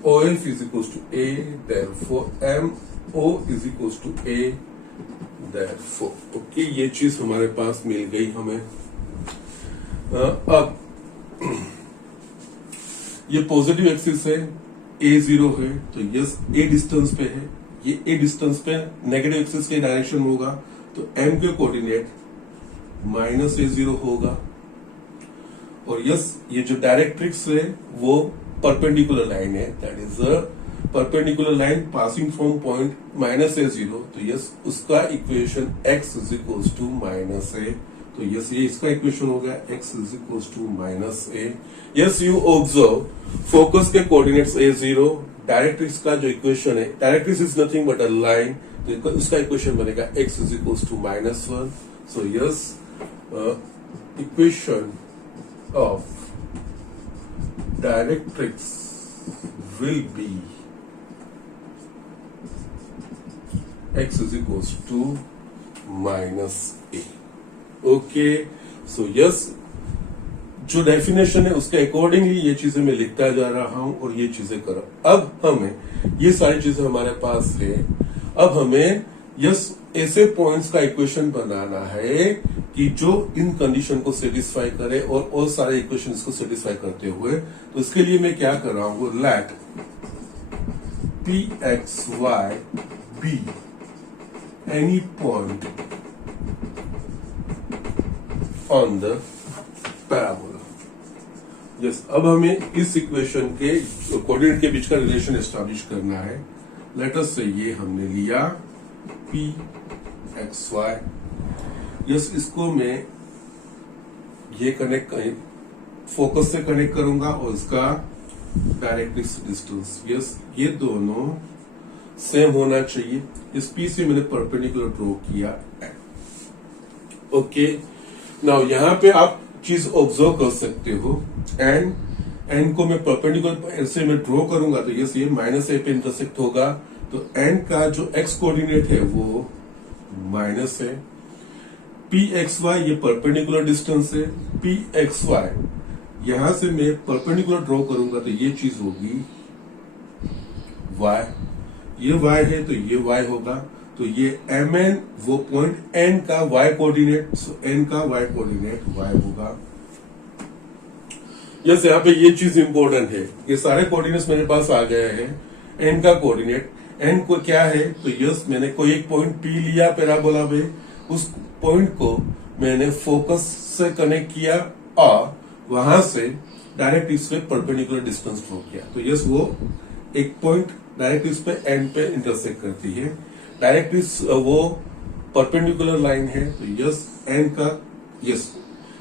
O F is equal to A, therefore M O is equal to A, therefore okay ये चीज हमारे पास मिल गई हमें। अब ये पॉजिटिव एक्सिस है, A0 है, तो यस ए डिस्टेंस पे है, ये ए डिस्टेंस पे नेगेटिव एक्सिस के डायरेक्शन में होगा, तो M के कोऑर्डिनेट -A0 होगा। और यस ये जो डायरेक्ट्रिक्स है वो परपेंडिकुलर लाइन है, that is a perpendicular line passing from point -A0, तो यस उसका equation x is equal to -A, तो यस ये इसका इक्वेशन हो गया x is equal to -A। Yes you observe focus के कोऑर्डिनेट्स A0, डायरेक्ट्रिक्स का जो इक्वेशन है, directrix is nothing but a line, तो उसका इक्वेशन बनेगा x is equal to -1। So yes equation of directrix will be x is equals to minus a. Okay, so yes, जो definition है उसके accordingly ये चीजें मैं लिखता जा रहा हूं और ये चीजें कर रहा हूं। अब हमें ये सारी चीजें हमारे पास है, अब हमें यस ऐसे पॉइंट्स का इक्वेशन बनाना है कि जो इन कंडीशन को सेटिस्फाई करे और सारे इक्वेशंस को सेटिस्फाई करते हुए। तो इसके लिए मैं क्या कर रहा हूं, let P x y be any point on the parabola. Yes, अब हमें इस इक्वेशन के कोऑर्डिनेट के बीच का रिलेशन एस्टैब्लिश करना है। लेट अस से ये हमने लिया पी एक्स वाई। यस, इसको मैं ये कनेक्ट फोकस से कनेक्ट करूंगा और इसका डायरेक्ट्रिक्स डिस्टेंस, यस, ये दोनों सेम होना चाहिए। इस पी से मैंने परपेंडिकुलर ड्रॉ किया। ओके, नाउ यहां पे आप चीज ऑब्जर्व कर सकते हो, एन को मैं परपेंडिकुलर ऐसे मैं ड्रॉ करूंगा तो यस ये माइनस ए पे इंटरसेक्ट होगा। तो एन का जो एक्स कोऑर्डिनेट है वो माइनस है। पी एक्स वाई ये परपेंडिकुलर डिस्टेंस है। पी एक्स वाई यहां से मैं परपेंडिकुलर ड्रॉ करूंगा तो ये चीज होगी वाई, ये वाई है तो ये वाई होगा। तो ये एम एन वो पॉइंट एन का वाई कोऑर्डिनेट, सो एन का वाई कोऑर्डिनेट वाई होगा। यस, यहाँ पे ये चीज इंपॉर्टेंट है, ये सारे कोऑर्डिनेट्स मेरे पास आ गए हैं। एन का कोऑर्डिनेट, एन को क्या है तो यस मैंने कोई एक पॉइंट पी लिया पैराबोला में, उस पॉइंट को मैंने फोकस से कनेक्ट किया और वहां से डायरेक्ट इस पे परपेंडिकुलर डिस्टेंस ड्रॉ किया। तो यस वो एक पॉइंट डायरेक्ट इस पे एन पे इंटरसेक्ट करती है। डायरेक्ट इस वो परपेंडिकुलर लाइन है तो यस एन का, यस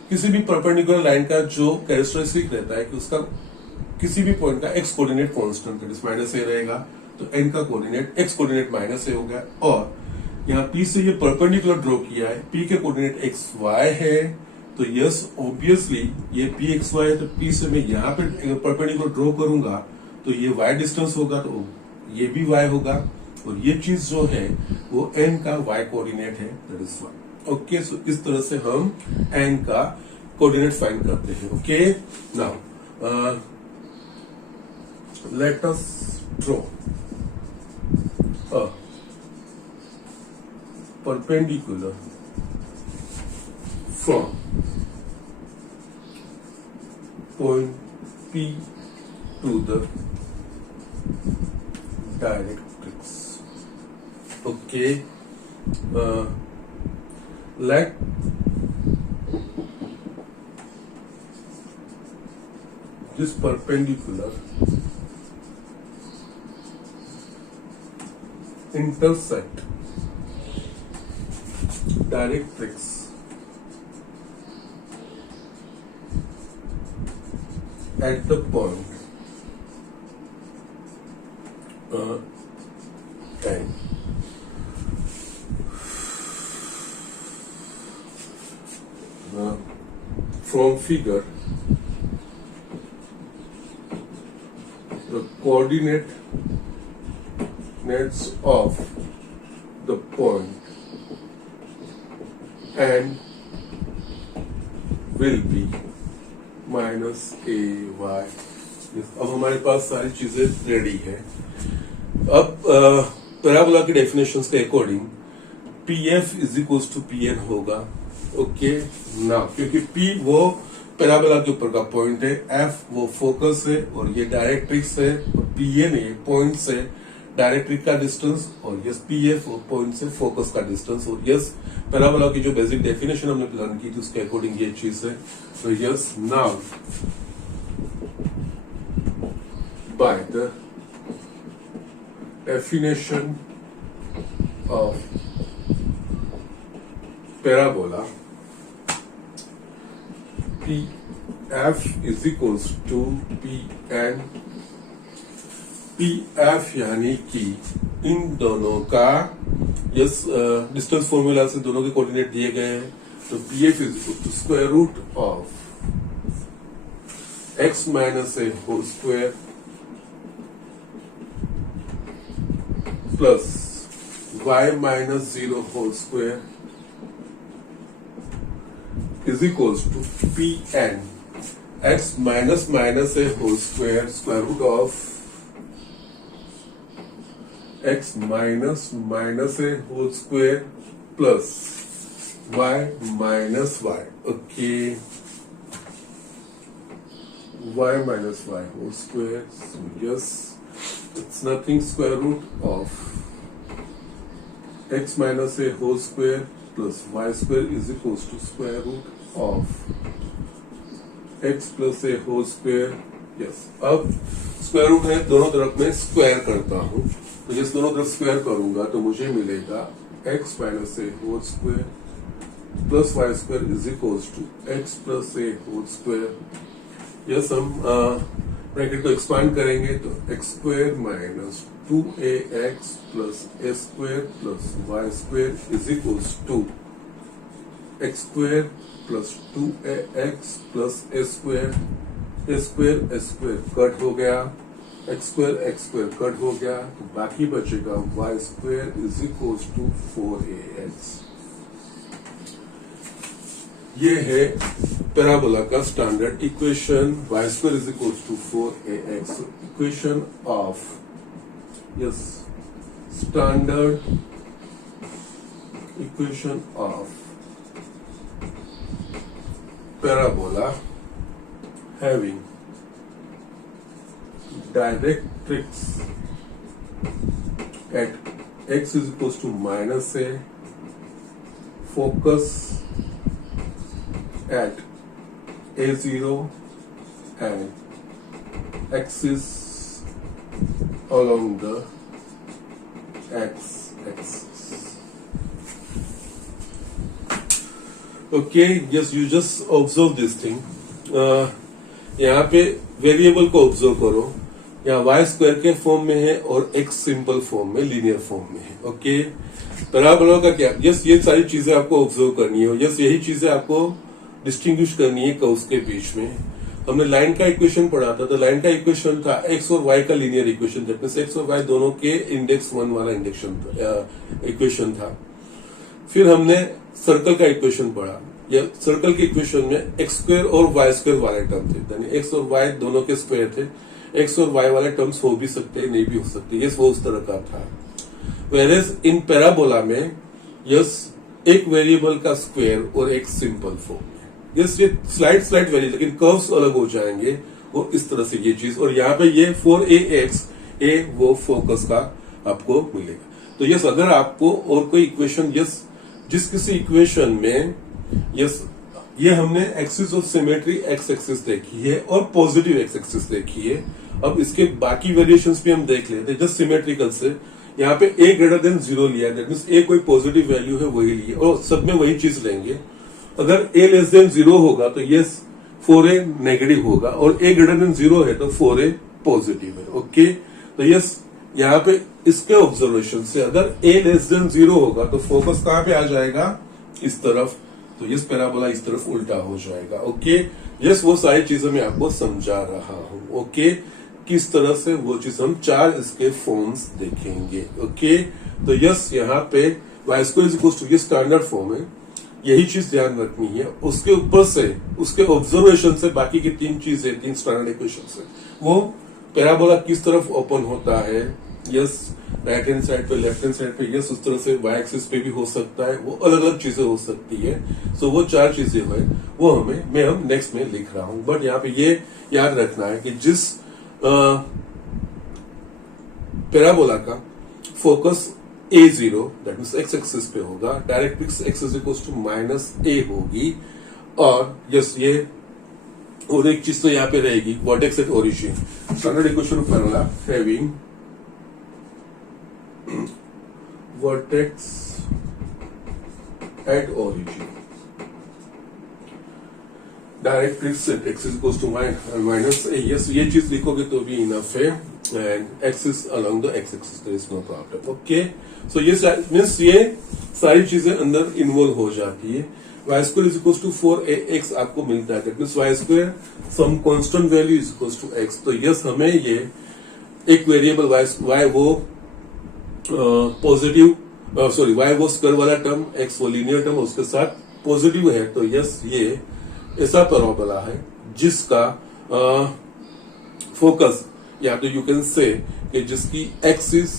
किसी भी परपेंडिकुलर लाइन का जो कैरेक्टरिस्टिक रहता है कि उसका किसी भी पॉइंट का एक्स कोऑर्डिनेट कांस्टेंट माइनस ए रहेगा। तो एन का कोऑर्डिनेट एक्स कोऑर्डिनेट माइनस ए हो गया। और यहाँ पी से ये परपेंडिकुलर ड्रॉ किया है, पी के कोऑर्डिनेट एक्स वाई है तो यस ऑब्वियसली ये पी एक्स वाई है। तो पी से मैं यहाँ पे परपेंडिकुलर ड्रॉ करूंगा तो ये वाई डिस्टेंस होगा, तो ये भी वाई होगा। और ये चीज जो है वो एन का वाई कोऑर्डिनेट है, दैट इज वाई। ओके, सो इस तरह से हम एन का कोऑर्डिनेट फाइंड करते हैं। Okay, now let us draw a perpendicular from point P to the directrix. Okay, let this perpendicular intersect directrix at the point N. From figure, the coordinates of the point and will be minus a y. अब हमारे पास सारी चीजें ready है। अब parabola के definitions के according P F is equal to P N होगा। Okay, ना क्योंकि पी वो पैराबोला के ऊपर का पॉइंट है, एफ वो फोकस है और ये डायरेक्ट्रिक्स है, और पी एन ये पॉइंट से डायरेक्ट्रिक का डिस्टेंस, और यस पी एफ पॉइंट से फोकस का डिस्टेंस। और यस पैराबोला की जो बेसिक डेफिनेशन हमने लर्न की थी उसके अकॉर्डिंग ये चीज है। तो yes now by the definition of parabola P F is equals to P N. P F यानी कि इन दोनों का यस डिस्टेंस फॉर्मूला से दोनों के कोऑर्डिनेट दिए गए हैं। तो P F is equal to square root of X minus A whole square plus y minus 0 whole square is equals to Pn x minus minus a whole square root of x minus minus a whole square plus y minus y. Okay, y minus y whole square. So yes, it's nothing square root of x minus a whole square plus y square is equals to square root of x plus a whole square. Yes, अब square root है, दोनों तरफ में square करता हूं, तो जिस दोनों तरफ स्क्वायर करूंगा तो मुझे मिलेगा x minus A whole square plus Y square is equals to x plus A whole square. Yes, हम ब्रैकेट को एक्सपांड करेंगे तो x square minus 2ax plus A square plus Y square is equals to x square plus 2ax plus A square cut हो गया, x square cut हो गया, तो बाकी बचेगा y square is equals to 4ax. ये है पैराबोला का standard equation, y square is equals to 4ax. Equation of yes standard equation of parabola having directrix at x is equals to minus a, focus at a0 and axis along the x-axis. Okay, yes, you just observe this thing. यहाँ पे variable को observe करो, यहाँ y square के form में है और x simple form में, लीनियर फॉर्म में है. ओके, पैराबोला का क्या, यस, ये सारी चीजें आपको ऑब्जर्व करनी है. यस, यही चीजें आपको डिस्टिंग्विश करनी है कर्व्स के बीच में. हमने लाइन का इक्वेशन पढ़ा था, तो लाइन का इक्वेशन था x और y का linear equation, that means x और y दोनों के इंडेक्स 1 वाला इक्वेशन था. फिर हमने सर्कल का इक्वेशन पढ़ा, या सर्कल के इक्वेशन में x स्क्वायर और y स्क्वायर वाले टर्म थे, यानी x और y दोनों के स्क्वायर थे. x और y वाले टर्म्स हो भी सकते हैं, नहीं भी हो सकते. यस, वो उस तरह का था. वेरेज इन पैराबोला में यस एक वेरिएबल का स्क्वायर और एक सिंपल फॉर्म में. यस, ये स्लाइड वेरिएबल, लेकिन कर्व्स अलग हो जाएंगे, वो इस तरह से ये चीज. और यहाँ पे ये 4ax a वो फोकस का आपको मिलेगा. तो यस, अगर आपको और कोई इक्वेशन, यस, जिस किसी इक्वेशन में यस ये हमने axis of symmetry x axis देखी है और पॉजिटिव एक्स एक्सिस देखी है. अब इसके बाकी वेरिएशंस भी हम देख लेते हैं जस्ट सिमेट्रिकल से. यहाँ पे a ग्रेटर देन 0 लिया है, दैट मींस a कोई पॉजिटिव वैल्यू है वही लिए, और सब में वही चीज लेंगे. अगर a लेस देन 0 होगा तो यस 4a नेगेटिव होगा, और a ग्रेटर देन 0 है तो 4a पॉजिटिव है. ओके, तो यस यहाँ पे इसके ऑब्जर्वेशन से अगर a लेस देन 0 होगा तो फोकस कहां पे आ जाएगा, इस तरफ. तो यस पैराबोला इस तरफ उल्टा हो जाएगा. ओके, यस, वो सारी चीजें मैं आपको समझा रहा हूं. ओके, किस तरह से वो चीज हम 4 इसके फॉर्म्स देखेंगे. ओके, तो यस यहाँ पे y square is equal to, ये स्टैंडर्ड फॉर्म है, यही चीज ध्यान रखनी है. उसके ऊपर से उसके ऑब्जर्वेशन से बाकी की 3 चीजें, 3 स्टैंडर्ड इक्वेशन से, वो पैराबोला किस तरफ ओपन होता है. यस, राइट हैंड साइड पे, लेफ्ट हैंड साइड पे, यस, उस तरह से y एक्सिस पे भी हो सकता है, वो अलग अलग चीजें हो सकती है. सो वो 4 चीजें है, वो हम नेक्स्ट में लिख रहा हूं. बट यहाँ पे ये याद रखना है कि जिस पैराबोला का focus a0 that means x axis पे होगा, directrix x is equal to minus a होगी. और यस, ये और एक चीज तो यहाँ पे रहेगी, vertex at origin. Standard equation of parabola having vertex at origin, directrix at x is equal to minus a. Yes, ये चीज लिखोगे तो भी इनफ है. And axis along the x axis, there is no problem. Okay, so ये means ये सारी चीजें अंदर इन्वॉल्व हो जाती है. y square is equal to 4ax आपको मिलता है, that means y square some constant value is equal to x. तो यस, हमें ये एक वेरिएबल y वो पॉजिटिव सॉरी y वो स्क्वायर वाला टर्म, x वो लीनियर टर्म, उसके साथ पॉजिटिव है, तो यस ये ऐसा पैराबोला है जिसका फोकस या तो यू कैन से कि जिसकी एक्सिस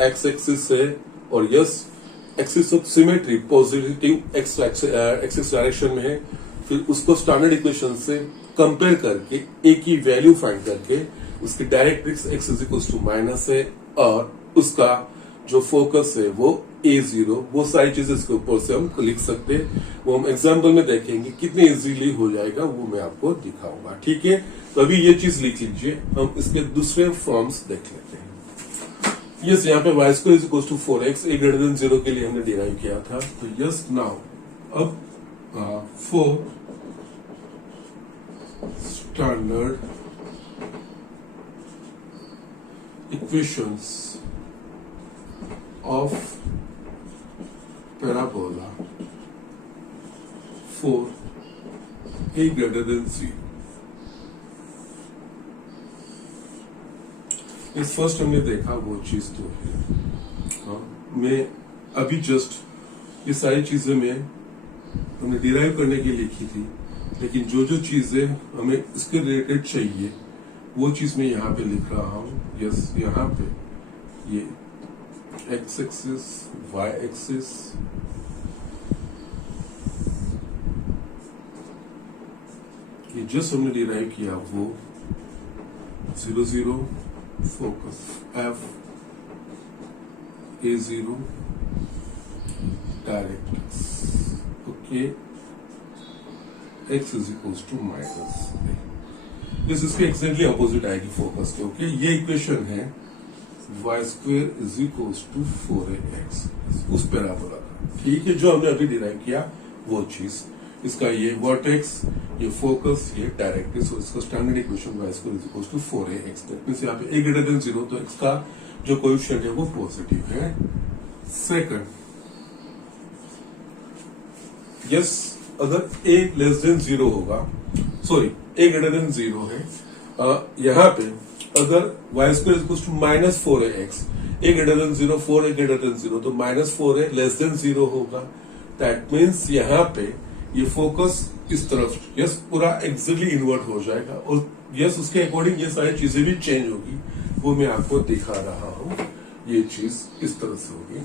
एक्स एक्सिस है और yes axis of symmetry positive axis direction में है, फिर उसको स्टैंडर्ड इक्वेशन से कंपेयर करके एक ही वैल्यू फाइंड करके उसकी directrix x is equal to minus है और उसका जो फोकस है वो A0, वो सारी चीजें इसके ऊपर से हम लिख सकते हैं। वो हम एग्जाम्पल में देखेंगे कितने इजीली हो जाएगा, वो मैं आपको दिखाऊंगा। ठीक है, तो अभी ये चीज लिख लीजिए, हम इसके दूसरे फॉर्म्स देख लेते हैं। यस, यहाँ पे y square is equal to 4x a greater than 0 के लिए हमने डिराइव किया था। तो यस नाउ अब four standard equations of parabola for a greater than 0. इस फर्स्ट हमने देखा वो चीज तो है। मैं अभी जस्ट ये सारी चीजें मैं हमने डिराइव करने के लिए लिखी थी, लेकिन जो जो चीजें हमें इसके रिलेटेड चाहिए वो चीज मैं यहाँ पे लिख रहा हूँ। यस, यहाँ पे ये x एक्सिस, y एक्सिस, ये जस्ट हमने डिराइव किया वो 0 0 focus f A0 directrix, okay, x is equal to minus a। इसके एक्जेक्टली अपोजिट आएगी फोकस के। ओके, ये इक्वेशन है y square is equal to 4ax उस पैराबोला का। ठीक है, जो हमने अभी डिराइव किया वो चीज, इसका ये वर्टेक्स, ये फोकस, ये डायरेक्ट्रिक्स, और इसका standard equation y square is equal to 4ax। That means यहाँ पे a ग्रेटर देन 0, तो x का जो कोएफिशिएंट है वो पॉजिटिव है। सेकंड, यस, अगर a लेस देन 0 होगा, सॉरी a ग्रेटर देन 0 है, यहाँ पे अगर y square is equal to minus 4ax, a greater than 0, 4a greater than 0, तो माइनस 4a लेस देन 0 होगा। दैट मीन्स यहाँ पे ये फोकस इस तरफ, यस, पूरा एक्जेक्टली इन्वर्ट हो जाएगा, और यस उसके अकॉर्डिंग ये सारी चीजें भी चेंज होगी, वो मैं आपको दिखा रहा हूँ। ये चीज इस तरह से होगी।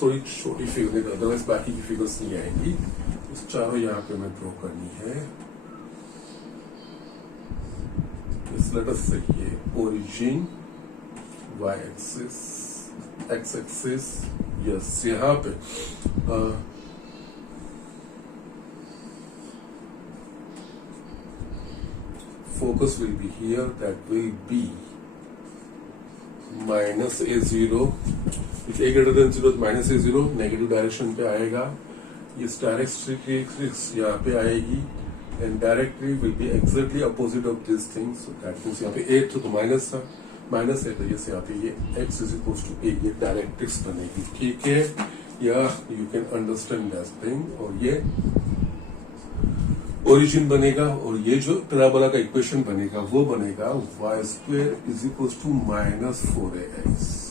थोड़ी छोटी फिगर, अदरवाइज बाकी की फिगर्स नहीं आएंगी। इस चारों यहाँ पे मैं ड्रॉ करनी है। लेट अस से ये origin, y axis, x axis, yes, यहाँ पे focus will be here, that will B minus A0, a greater than 0 minus A0 negative direction पे आएगा। इस डायरेक्ट्रिक्स यहाँ पे आएगी, and directly will be exactly opposite of this thing. So that means यहाँ पे a तो माइनस था, माइनस है, तो ये यहाँ पे ये x is equal to a, ये डायरेक्ट्रिक्स बनेगी। ठीक है, या you can understand that thing. और ये ओरिजिन बनेगा, और ये जो पैराबोला का इक्वेशन बनेगा वो बनेगा y square is equal to minus 4ax।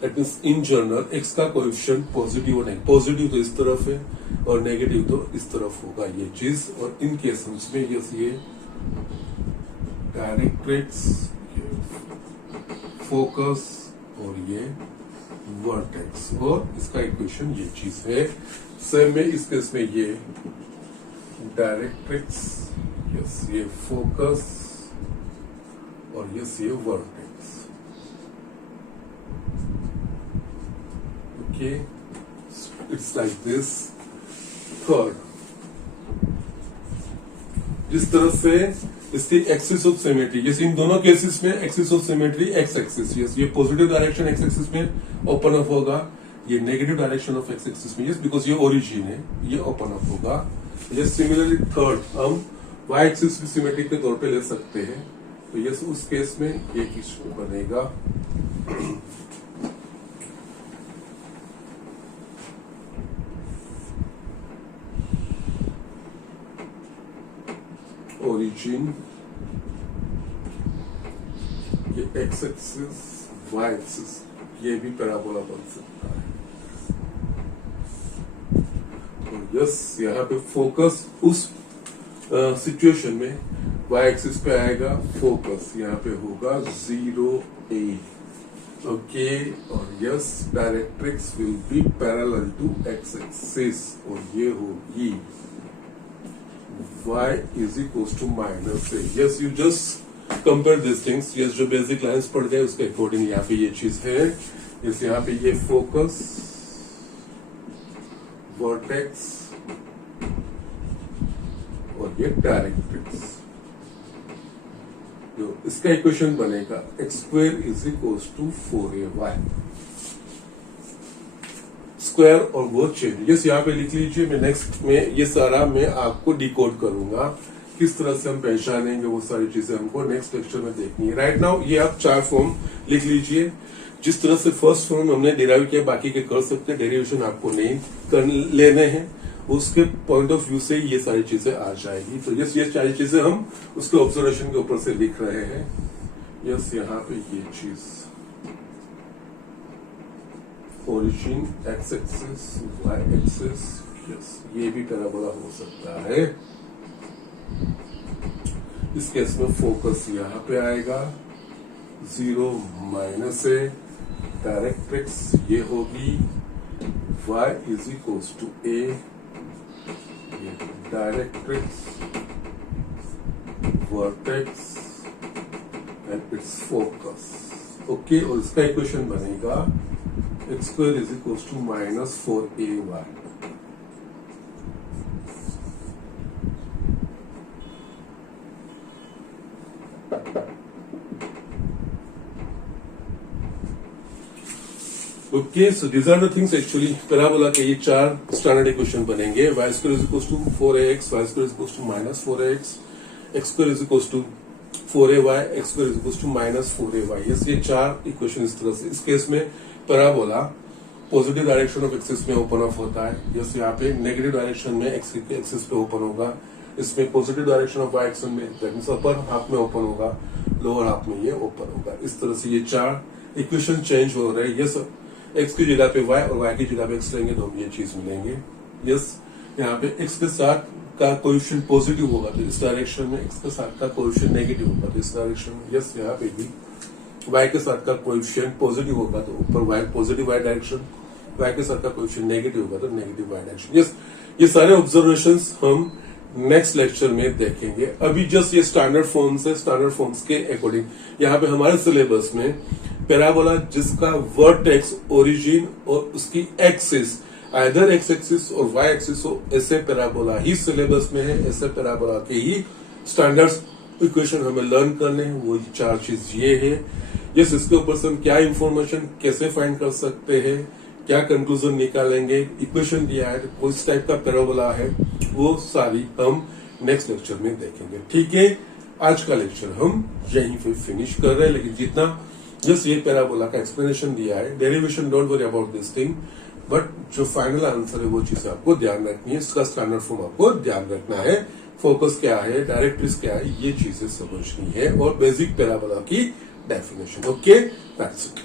That means in general x का कोएफिशिएंट पॉजिटिव और नेगेटिव, पॉजिटिव तो इस तरफ है और नेगेटिव तो इस तरफ होगा ये चीज। और इन केसेस में ये डायरेक्ट्रिक्स, फोकस और ये वर्टेक्स, और इसका इक्वेशन ये चीज है। सेम में इस केस में ये डायरेक्ट्रिक्स, यस, ये फोकस और यस ये vertex. Okay, it's like this. Third, जिस तरह से इसकी एक्सिस ऑफ सिमेट्री, जैसे इन दोनों केसेस में axis of symmetry x axis, yes, ये पॉजिटिव डायरेक्शन एक्स एक्सिस में ओपन अप होगा, ये negative direction of x axis में, यस, बिकॉज ये ओरिजिन है, ये ओपन अप होगा। यस, सिमिलरली थर्ड हम वाई एक्सिस भी सिमेट्रिक के तौर पे ले सकते हैं, तो यस उस केस में ये किस बनेगा, ओरिजिन, ये एक्स एक्सिस, वाई एक्सिस, ये भी पैराबोला बन सकता है। और यस, यहाँ पे फोकस उस सिचुएशन में वाई एक्सिस पे आएगा, फोकस यहाँ पे होगा 0A, ओके। और yes, directrix will be parallel to X axis, और ये होगी y is equals to -a। Yes, you just compare this things. Yes, जो बेसिक लाइंस पढ़ गए उसके अकॉर्डिंग यहाँ पे ये चीज है। यस, यहाँ पे ये फोकस, वर्टेक्स और ये डायरेक्ट्रिक्स। जो इसका इक्वेशन बनेगा x² is equals to 4ay square, और वो चेंज। यस, यहाँ पे लिख लीजिए। मैं नेक्स्ट में ये सारा मैं आपको डिकोड करूंगा, किस तरह से हम पहचानेंगे, वो सारी चीजें हमको नेक्स्ट लेक्चर में देखनी है। राइट नाउ ये आप 4 फॉर्म लिख लीजिए। जिस तरह से फर्स्ट फॉर्म हमने डिराइव किया, बाकी के कर सकते हैं, डेरिवेशन आपको नहीं कर लेने हैं, उसके पॉइंट ऑफ व्यू से ये सारी चीजें आ जाएगी। तो यस, ये सारी चीजें हम उसके ऑब्जर्वेशन के ऊपर से लिख रहे हैं। यस, यहाँ पे ये चीज origin, X axis, Y axis, yes, ये भी पैराबोला हो सकता है। इस केस में फोकस यहाँ पे आएगा 0 -a, डायरेक्ट्रिक्स ये होगी y is equals to a, ये directrix, vertex and its focus, okay. और इसका इक्वेशन बनेगा x² is equals to -4ay। Okay, so these are the things. Actually parabola के ये 4 स्टैंडर्ड इक्वेशन बनेंगे। y² is equals to 4ax, y² is equals to -4ax, x² is equals to 4ay, x² is equals to -4ay। Yes, ये 4 equation इस तरह से। इस case में parabola positive direction of axis में ओपन ऑफ होता है। यस, यहाँ पे नेगेटिव डायरेक्शन में एक्सिस पे ओपन होगा। इसमें positive direction of Y axis में अपर हाफ में ओपन होगा, लोअर हाफ में ये ओपन होगा। इस तरह से ये 4 इक्वेशन चेंज हो रहे हैं। यस, एक्स की जगह पे वाई और वाई की जगह पे एक्स लेंगे तो हम ये चीज मिलेंगे। यस, यहाँ पे एक्स के साथ का कोएफिशिएंट पॉजिटिव होगा तो इस डायरेक्शन में, एक्स के साथ का कोएफिशिएंट नेगेटिव होगा तो इस डायरेक्शन में। यस, यहाँ पे भी y के साथ का कोएफिशिएंट पॉजिटिव होगा तो ऊपर y positive y direction, y के साथ का कोएफिशिएंट नेगेटिव होगा तो नेगेटिव y डायरेक्शन। यस, ये सारे ऑब्जर्वेशंस हम नेक्स्ट लेक्चर में देखेंगे। अभी जस्ट ये स्टैंडर्ड फॉर्म्स है, स्टैंडर्ड फॉर्म्स के अकॉर्डिंग यहाँ पे हमारे सिलेबस में पैराबोला जिसका वर्टेक्स, ओरिजिन और उसकी एक्सिस आइदर एक्स एक्सिस और वाई एक्सिस हो, ऐसे पैराबोला ही सिलेबस में है, ऐसे पैराबोला के ही स्टैंडर्ड इक्वेशन हमें लर्न करने हैं। वो 4 चीज ये है। यस, इसके ऊपर से हम क्या इंफॉर्मेशन कैसे फाइंड कर सकते हैं, क्या कंक्लूजन निकालेंगे, इक्वेशन दिया है, किस टाइप का पैराबोला है, वो सारी हम नेक्स्ट लेक्चर में देखेंगे। ठीक है, आज का लेक्चर हम यहीं पे फिनिश कर रहे हैं। लेकिन जितना जस्ट ये पैराबोला का एक्सप्लेनेशन दिया है, derivation don't worry about this thing, but जो फाइनल आंसर है वो चीज आपको ध्यान रखनी है। इसका स्टैंडर्ड फॉर्म आपको ध्यान रखना है, फोकस क्या है, डायरेक्ट्रिक्स क्या है, ये चीजें समझनी है और बेसिक पैराबोला की डेफिनेशन। Okay, that's it.